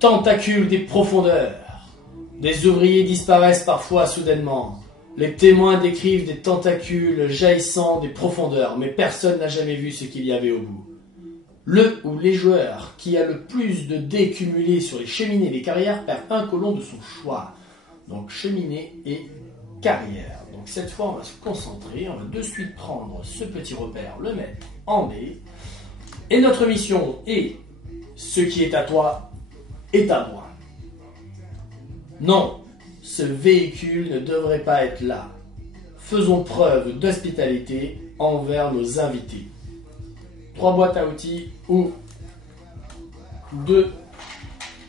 Tentacules des profondeurs. Des ouvriers disparaissent parfois soudainement. Les témoins décrivent des tentacules jaillissant des profondeurs, mais personne n'a jamais vu ce qu'il y avait au bout. Le ou les joueurs qui a le plus de dés cumulés sur les cheminées des carrières perd un colon de son choix. Donc cheminée et carrière. Donc cette fois on va se concentrer, on va de suite prendre ce petit repère, le mettre en B. Et notre mission est ce qui est à toi est à moi. Non, ce véhicule ne devrait pas être là. Faisons preuve d'hospitalité envers nos invités. 3 boîtes à outils ou 2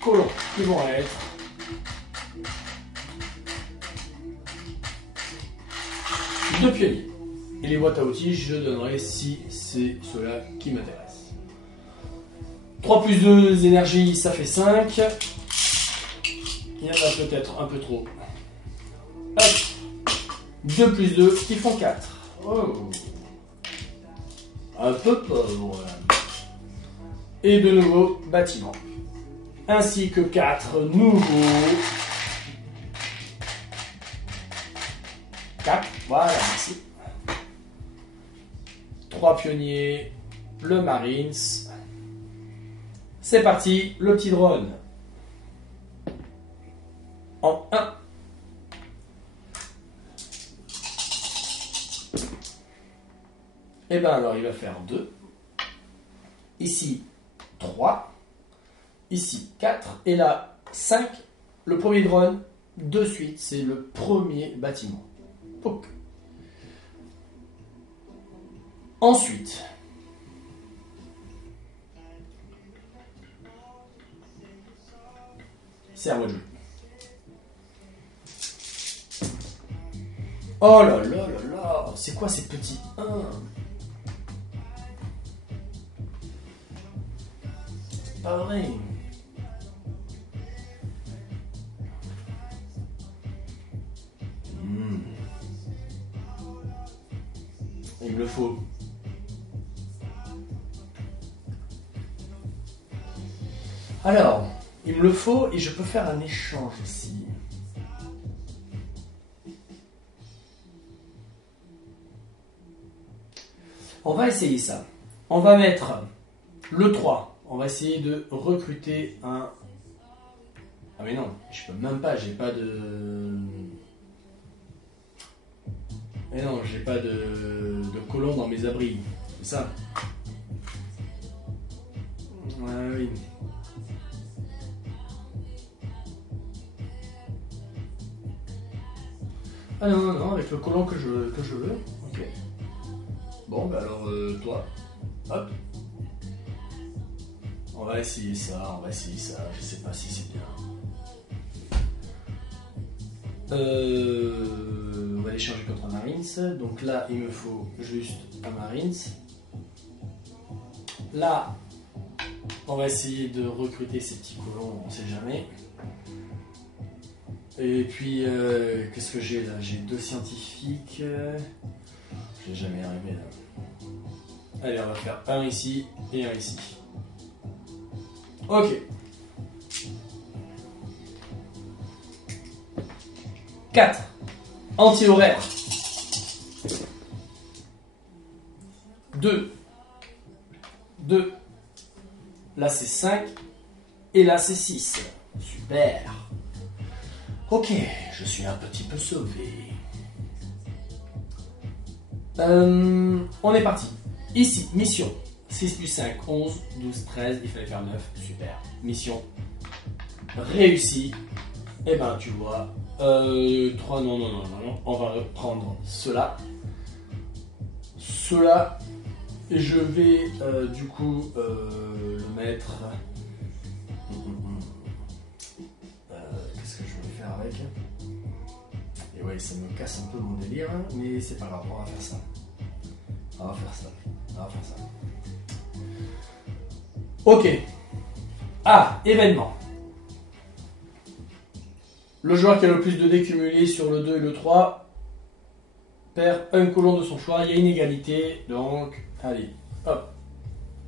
colons qui vont être deux pionniers. Et les boîtes à outils, je donnerai si c'est cela qui m'intéresse. 3 plus 2 énergie, ça fait 5. Il y en a peut-être un peu trop. Hop. 2 plus 2 qui font 4. Oh. Un peu pauvre. Et de nouveau, bâtiment. Ainsi que 4 nouveaux. 4, voilà, merci. 3 pionniers, le Marines. C'est parti, le petit drone. En 1. Et bien alors il va faire 2. Ici 3. Ici 4. Et là 5. Le premier drone de suite, c'est le premier bâtiment. Ok. Ensuite, c'est à moi de jouer. Oh là là là là, c'est quoi ces petits 1? C'est pas vrai. Il me le faut. Alors, il me le faut et je peux faire un échange aussi. On va essayer ça. On va mettre le 3. On va essayer de recruter un... Ah mais non, je peux même pas, j'ai pas de... Mais non, j'ai pas de colons dans mes abris. C'est ça. Ouais, oui. Ah non, non, non, avec le colon que je veux. Ok. Bon, bah alors, toi. Hop. On va essayer ça, on va essayer ça. Je sais pas si c'est bien. On va les changer contre un Marines. Donc là, il me faut juste un Marines. Là, on va essayer de recruter ces petits colons, on sait jamais. Et puis, qu'est-ce que j'ai là? J'ai 2 scientifiques. Je vais jamais y arriver là. Allez, on va faire un ici et un ici. Ok. « 4. Anti-horaire. 2. 2. Là c'est 5. Et là c'est 6. Super. Ok, je suis un petit peu sauvé. On est parti. Ici, mission. 6 plus 5, 11, 12, 13. Il fallait faire 9. Super. Mission réussie. Et ben tu vois. 3, non. On va reprendre cela. Cela. Et je vais du coup le mettre. Qu'est-ce que je vais faire avec? Et ouais, ça me casse un peu mon délire, hein, mais c'est pas grave, on va faire ça. On va faire ça. Ok. Ah, événement. Le joueur qui a le plus de dés cumulés sur le 2 et le 3 perd un colon de son choix. Il y a une égalité, donc allez, hop,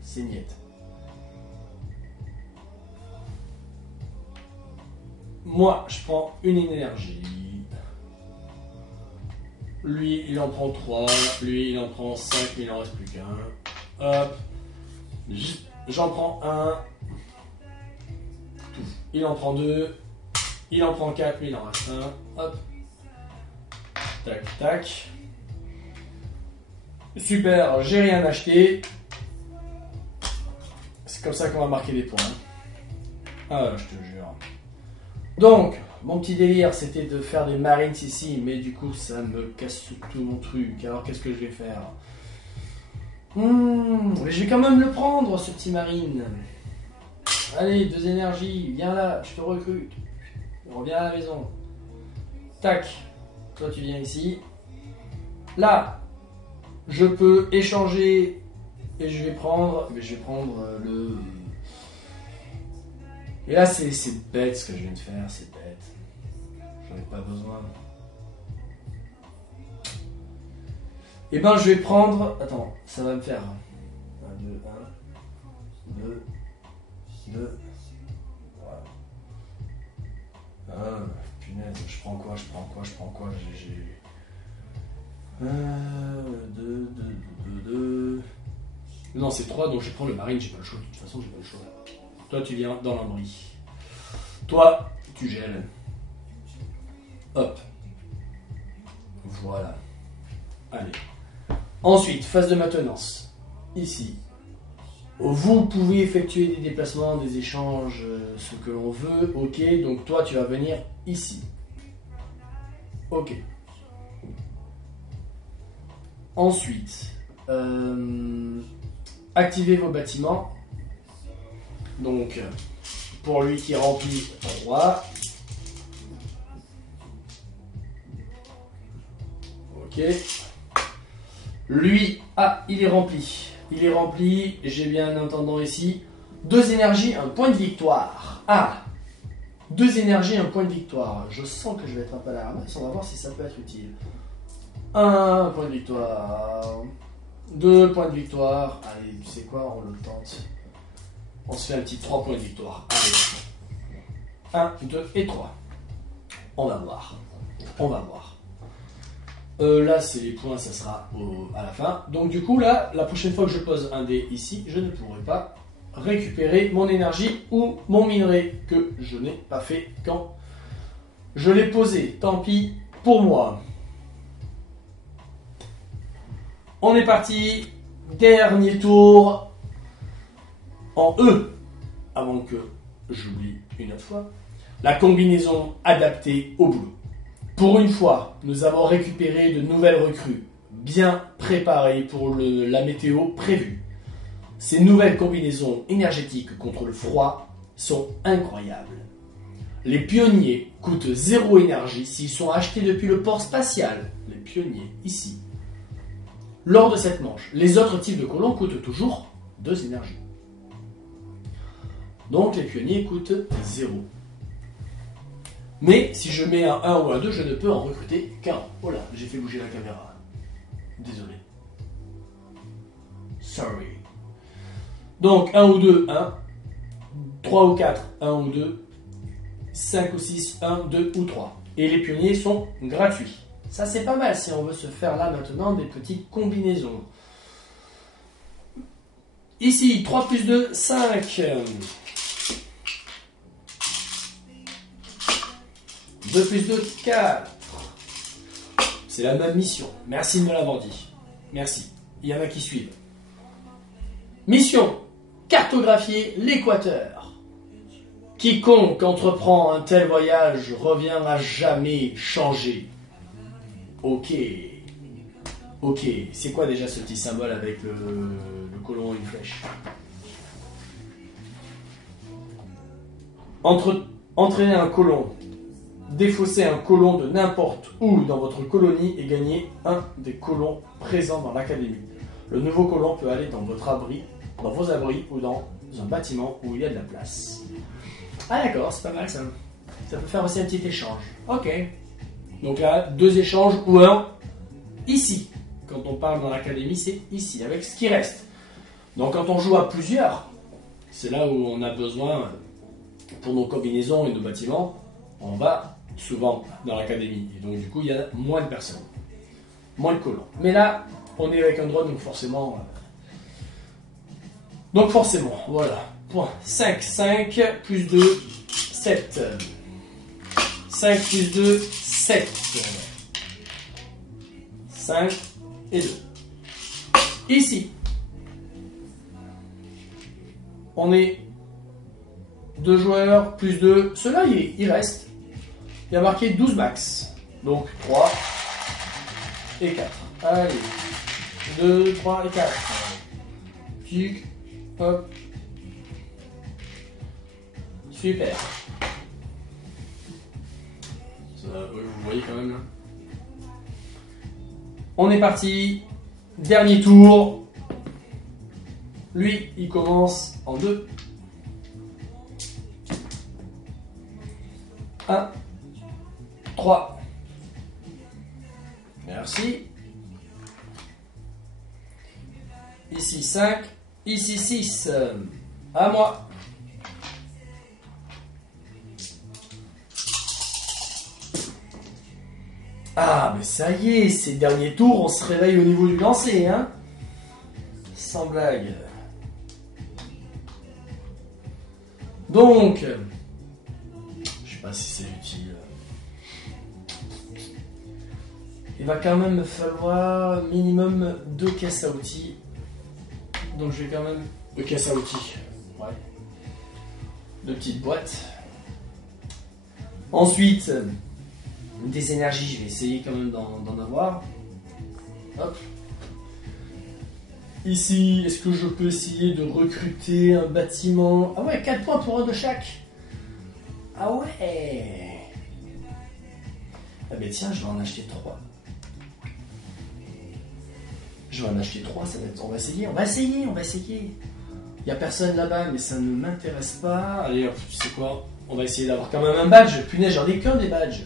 c'est niette. Moi, je prends une énergie. Lui, il en prend 3. Lui, il en prend 5, mais il n'en reste plus qu'un. Hop. J'en prends un. Il en prend 2. Il en prend 4, mais il en reste un. Hop. Tac, tac. Super, j'ai rien acheté. C'est comme ça qu'on va marquer des points. Ah, je te jure. Donc, mon petit délire, c'était de faire des Marines ici, mais du coup, ça me casse tout mon truc. Alors, qu'est-ce que je vais faire? Je vais quand même le prendre, ce petit Marine. Allez, 2 énergies, viens là, je te recrute. Reviens à la maison. Tac, toi tu viens ici. Là, je peux échanger et je vais prendre le... Et là, c'est bête ce que je viens de faire, c'est bête. J'en ai pas besoin. Et ben, je vais prendre... Attends, ça va me faire... 1, 2, 1, 2, 2... Voilà. Ah, punaise, je prends quoi? J'ai... 1, 2, 2... Non, c'est 3, donc je prends le Marine, j'ai pas le choix. De toute façon, j'ai pas le choix. Toi, tu viens dans l'abri. Toi, tu gèles. Hop. Voilà. Allez. Ensuite, phase de maintenance. Ici. Vous pouvez effectuer des déplacements, des échanges, ce que l'on veut. Ok, donc toi, tu vas venir ici. Ok. Ensuite, activez vos bâtiments. Donc, pour lui qui remplit 3. Ok. Lui, il est rempli. Il est rempli, j'ai bien entendu ici. 2 énergies, un point de victoire. 2 énergies, un point de victoire. Je sens que je vais être un peu à la ramasse, on va voir si ça peut être utile. 1 point de victoire. 2 points de victoire. Allez, tu sais quoi, on le tente. On se fait un petit 3 points de victoire. Allez. 1, 2 et 3. On va voir. Là, c'est les points, ça sera à la fin. Donc du coup, là, la prochaine fois que je pose un dé ici, je ne pourrai pas récupérer mon énergie ou mon minerai que je n'ai pas fait quand je l'ai posé. Tant pis pour moi. On est parti. Dernier tour en E. avant que j'oublie une autre fois, la combinaison adaptée au boulot. Pour une fois, nous avons récupéré de nouvelles recrues, bien préparées pour la météo prévue. Ces nouvelles combinaisons énergétiques contre le froid sont incroyables. Les pionniers coûtent 0 énergie s'ils sont achetés depuis le port spatial. Les pionniers, ici. Lors de cette manche, les autres types de colons coûtent toujours 2 énergies. Donc les pionniers coûtent 0. Mais si je mets un 1 ou un 2, je ne peux en recruter qu'un. Oh là, j'ai fait bouger la caméra. Désolé. Sorry. Donc 1 ou 2, 1. 3 ou 4, 1 ou 2. 5 ou 6, 1, 2 ou 3. Et les pionniers sont gratuits. Ça c'est pas mal si on veut se faire là maintenant des petites combinaisons. Ici, 3 plus 2, 5. 2 plus 2, 4. C'est la même mission. Merci de me l'avoir dit. Merci. Il y en a qui suivent. Mission. Cartographier l'équateur. Quiconque entreprend un tel voyage revient à jamais changé. Ok. Ok. C'est quoi déjà ce petit symbole avec le colon et une flèche? Entraîner un colon. Défausser un colon de n'importe où dans votre colonie et gagner un des colons présents dans l'académie. Le nouveau colon peut aller dans vos abris ou dans un bâtiment où il y a de la place. Ah d'accord, c'est pas mal ça. Ça peut faire aussi un petit échange. Ok. Donc là, 2 échanges ou un ici. Quand on parle dans l'académie, c'est ici, avec ce qui reste. Donc quand on joue à plusieurs, c'est là où on a besoin, pour nos combinaisons et nos bâtiments, on va souvent dans l'académie. Et donc du coup, il y a moins de personnes. Moins de colons. Mais là, on est avec un drone, donc forcément... voilà. Point. 5, 5, plus 2, 7. 5 plus 2, 7. 5 et 2. Ici, on est 2 joueurs, plus 2. Celui-là, il reste. Il y a marqué 12 max. Donc 3 et 4. Allez. 2, 3 et 4. Tic, hop. Super. Ça, vous voyez quand même là. On est parti. Dernier tour. Lui, il commence en 2. 1. 3. Merci. Ici 5. Ici 6. À moi. Ah, mais ça y est, ces derniers tours, on se réveille au niveau du lancer, hein? Sans blague. Donc, je sais pas si c'est utile. Il va quand même me falloir minimum 2 caisses à outils. Donc je vais quand même... 2 caisses à outils. Ouais. 2 petites boîtes. Ensuite... des énergies, je vais essayer quand même d'en avoir. Hop. Ici, est-ce que je peux essayer de recruter un bâtiment? Ah ouais, 4 points pour un de chaque. Ah ouais. Ah ben tiens, je vais en acheter 3. Je vais en acheter 3, ça va être... On va essayer. Il n'y a personne là-bas, mais ça ne m'intéresse pas. Allez, tu sais quoi? On va essayer d'avoir quand même un badge. Punaise, j'en ai qu'un des badges.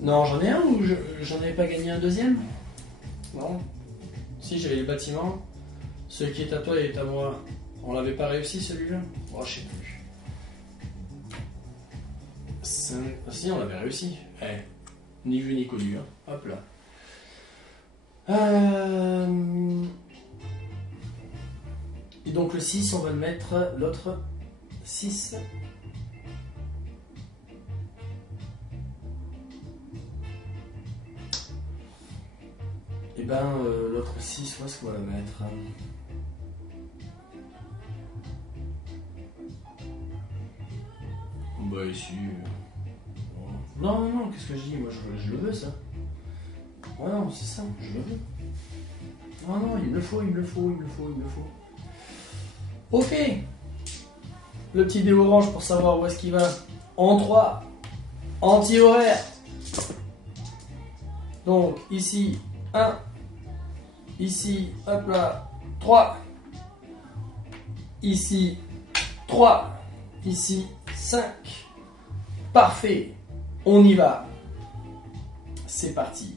Non, j'en ai un ou j'en avais pas gagné un deuxième? Non. Si, j'avais les bâtiments. Ce qui est à toi est à moi. On l'avait pas réussi celui-là? Oh, je sais plus. 5... Ah, si, on l'avait réussi. Ni vu ni connu. Hein. Hop là. Et donc le 6, on va le mettre. L'autre 6. Et ben l'autre 6, où est-ce qu'on va le mettre? Bah ici... Non, non, non, qu'est-ce que je dis? Moi, je le veux, ça. Ouais, non, c'est ça, je le veux. Non, non, il me le faut, il me le faut, il me le faut, il me le faut. Ok. Le petit dé orange pour savoir où est-ce qu'il va. En 3. Anti-horaire. Donc, ici, 1. Ici, hop là, 3. Ici, 3. Ici, 5. Parfait. On y va. C'est parti.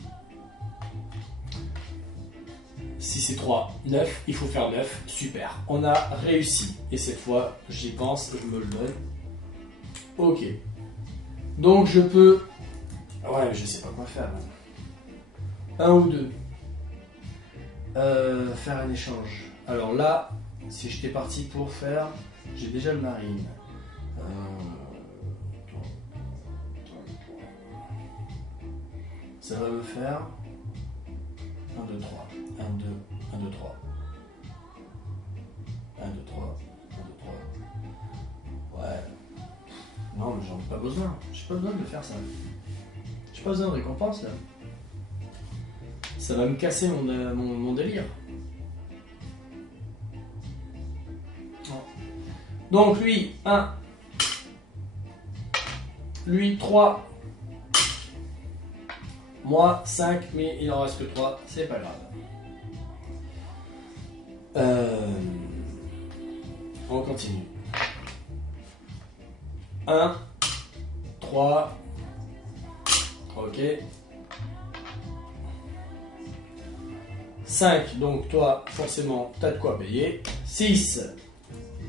Si c'est 3, 9, il faut faire 9. Super. On a réussi. Et cette fois, j'y pense, je me le donne. Ok. Donc je peux... Ouais, mais je sais pas quoi faire. Un ou deux. Faire un échange. Alors là, si j'étais parti pour faire... J'ai déjà le marine. Ça va me faire 1, 2, 3. 1, 2, 1, 2, 3. 1, 2, 3. 1, 2, 3. Ouais. Non, mais j'en ai pas besoin. J'ai pas besoin de faire ça. J'ai pas besoin de récompense là. Ça va me casser mon délire. Donc lui, 1. Lui, 3. Moi, 5, mais il en reste que 3. C'est pas grave. On continue. 1, 3. Ok. 5, donc toi, forcément, t'as de quoi payer. 6.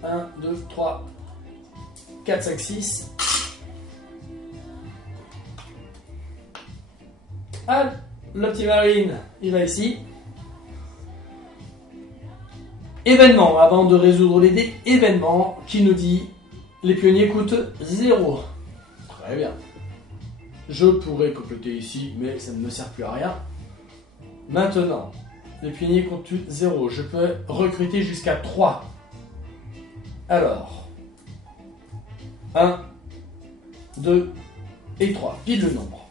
1, 2, 3, 4, 5, 6. Ah, le petit marine, il va ici. Événement, avant de résoudre les dés, événement qui nous dit les pionniers coûtent 0. Très bien. Je pourrais compléter ici, mais ça ne me sert plus à rien. Maintenant, les pionniers coûtent 0. Je peux recruter jusqu'à 3. Alors, 1, 2 et 3. Pile le nombre.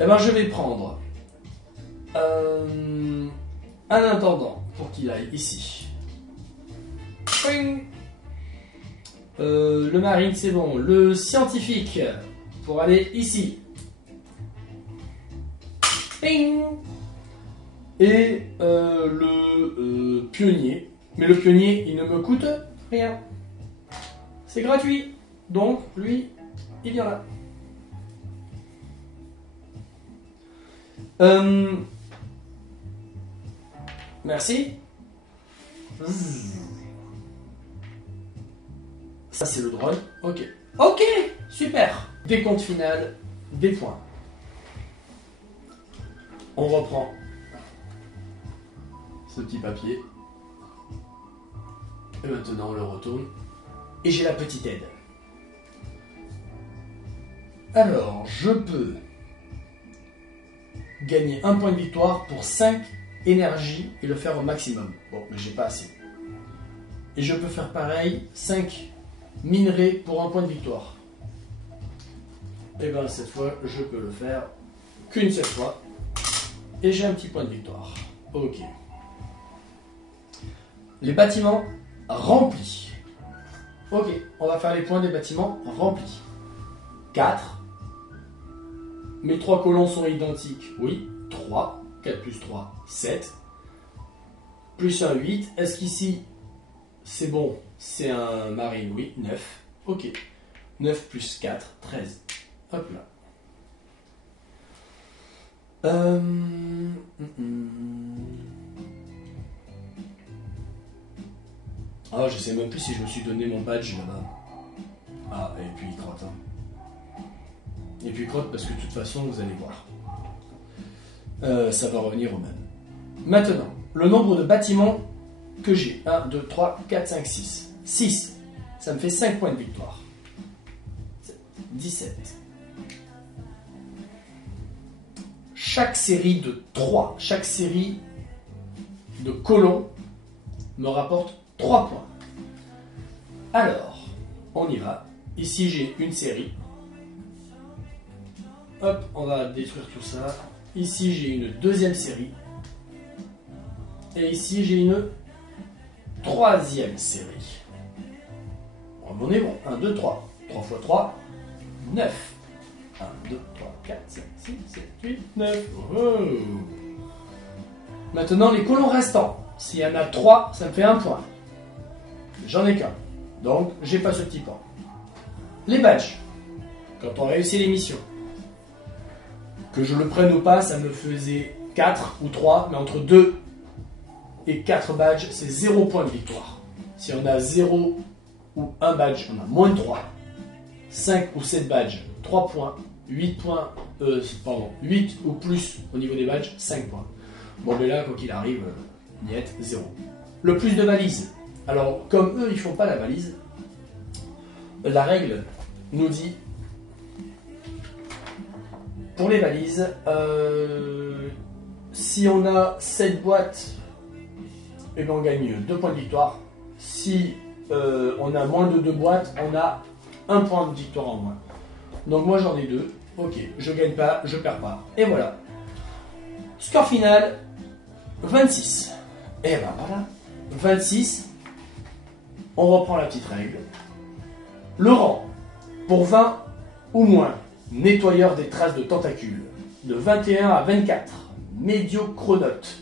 Eh ben, je vais prendre un intendant pour qu'il aille ici. Le marine, c'est bon. Le scientifique pour aller ici. Et le pionnier. Mais le pionnier, il ne me coûte rien. C'est gratuit. Donc, lui, il vient là. Merci. Ça c'est le drone. Ok. Ok, super. Décompte final des points. On reprend ce petit papier. Et maintenant on le retourne. Et j'ai la petite aide. Alors, je peux gagner un point de victoire pour 5 énergies et le faire au maximum. Bon, mais j'ai pas assez. Et je peux faire pareil, 5 minerais pour un point de victoire. Et bien cette fois, je peux le faire qu'une seule fois. Et j'ai un petit point de victoire. Ok. Les bâtiments remplis. Ok, on va faire les points des bâtiments remplis. 4. Mes 3 colons sont identiques. Oui, 3. 4 plus 3, 7. Plus 1, 8. Est-ce qu'ici, c'est bon? C'est un marine, oui, 9. Ok. 9 plus 4, 13. Hop là. Ah, je sais même plus si je me suis donné mon badge là-bas. Ah, et puis il crotte. Hein. Et puis crotte parce que de toute façon, vous allez voir. Ça va revenir au même. Maintenant, le nombre de bâtiments que j'ai. 1, 2, 3, 4, 5, 6. 6. Ça me fait 5 points de victoire. 17. Chaque série de 3, chaque série de colons me rapporte 3 points. Alors, on y va. Ici, j'ai une série. Hop, on va détruire tout ça. Ici, j'ai une deuxième série. Et ici, j'ai une troisième série. On est bon. 1, 2, 3. 3 x 3, 9. 1, 2, 3, 4, 5, 6, 7, 8, 9. Oh. Maintenant, les colons restants. S'il y en a 3, ça me fait 1 point. J'en ai qu'un. Donc, j'ai pas ce petit point. Les badges. Quand on réussit les missions. Que je le prenne ou pas, ça me faisait 4 ou 3, mais entre 2 et 4 badges, c'est 0 point de victoire. Si on a 0 ou 1 badge, on a moins de 3. 5 ou 7 badges, 3 points. 8 points, 8 ou plus au niveau des badges, 5 points. Bon, mais là, quoi qu'il arrive, niet, 0. Le plus de valises. Alors, comme eux, ils font pas la valise, la règle nous dit, pour les valises, si on a 7 boîtes, eh ben on gagne 2 points de victoire. Si on a moins de 2 boîtes, on a 1 point de victoire en moins. Donc moi j'en ai 2. Ok, je gagne pas, je perds pas. Et voilà. Score final, 26. Et ben voilà. 26. On reprend la petite règle. Le rang, pour 20 ou moins, nettoyeur des traces de tentacules. De 21 à 24, médiocronote.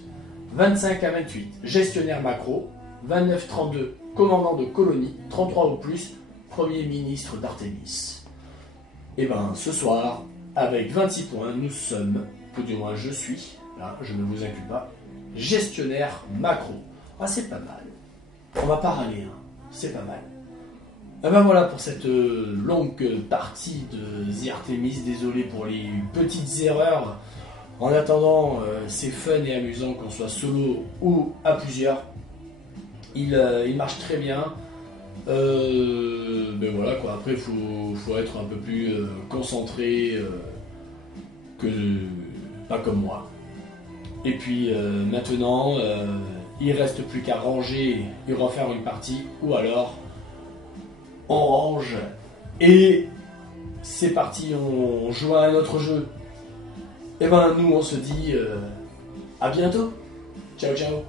25 à 28, gestionnaire macro. 29-32, commandant de colonie. 33 ou plus, premier ministre d'Artémis. Et ben ce soir, avec 26 points, nous sommes, ou du moins je suis, là je ne vous inclus pas, gestionnaire macro. Ah c'est pas mal. On va pas râler, hein. C'est pas mal. Et ben voilà pour cette longue partie de The Artemis. Désolé pour les petites erreurs. En attendant, c'est fun et amusant qu'on soit solo ou à plusieurs. Il marche très bien. Mais voilà quoi, après faut être un peu plus concentré que pas comme moi. Et puis maintenant il reste plus qu'à ranger et refaire une partie, ou alors on range et c'est parti, on joue à un autre jeu. Et ben nous on se dit à bientôt. Ciao ciao.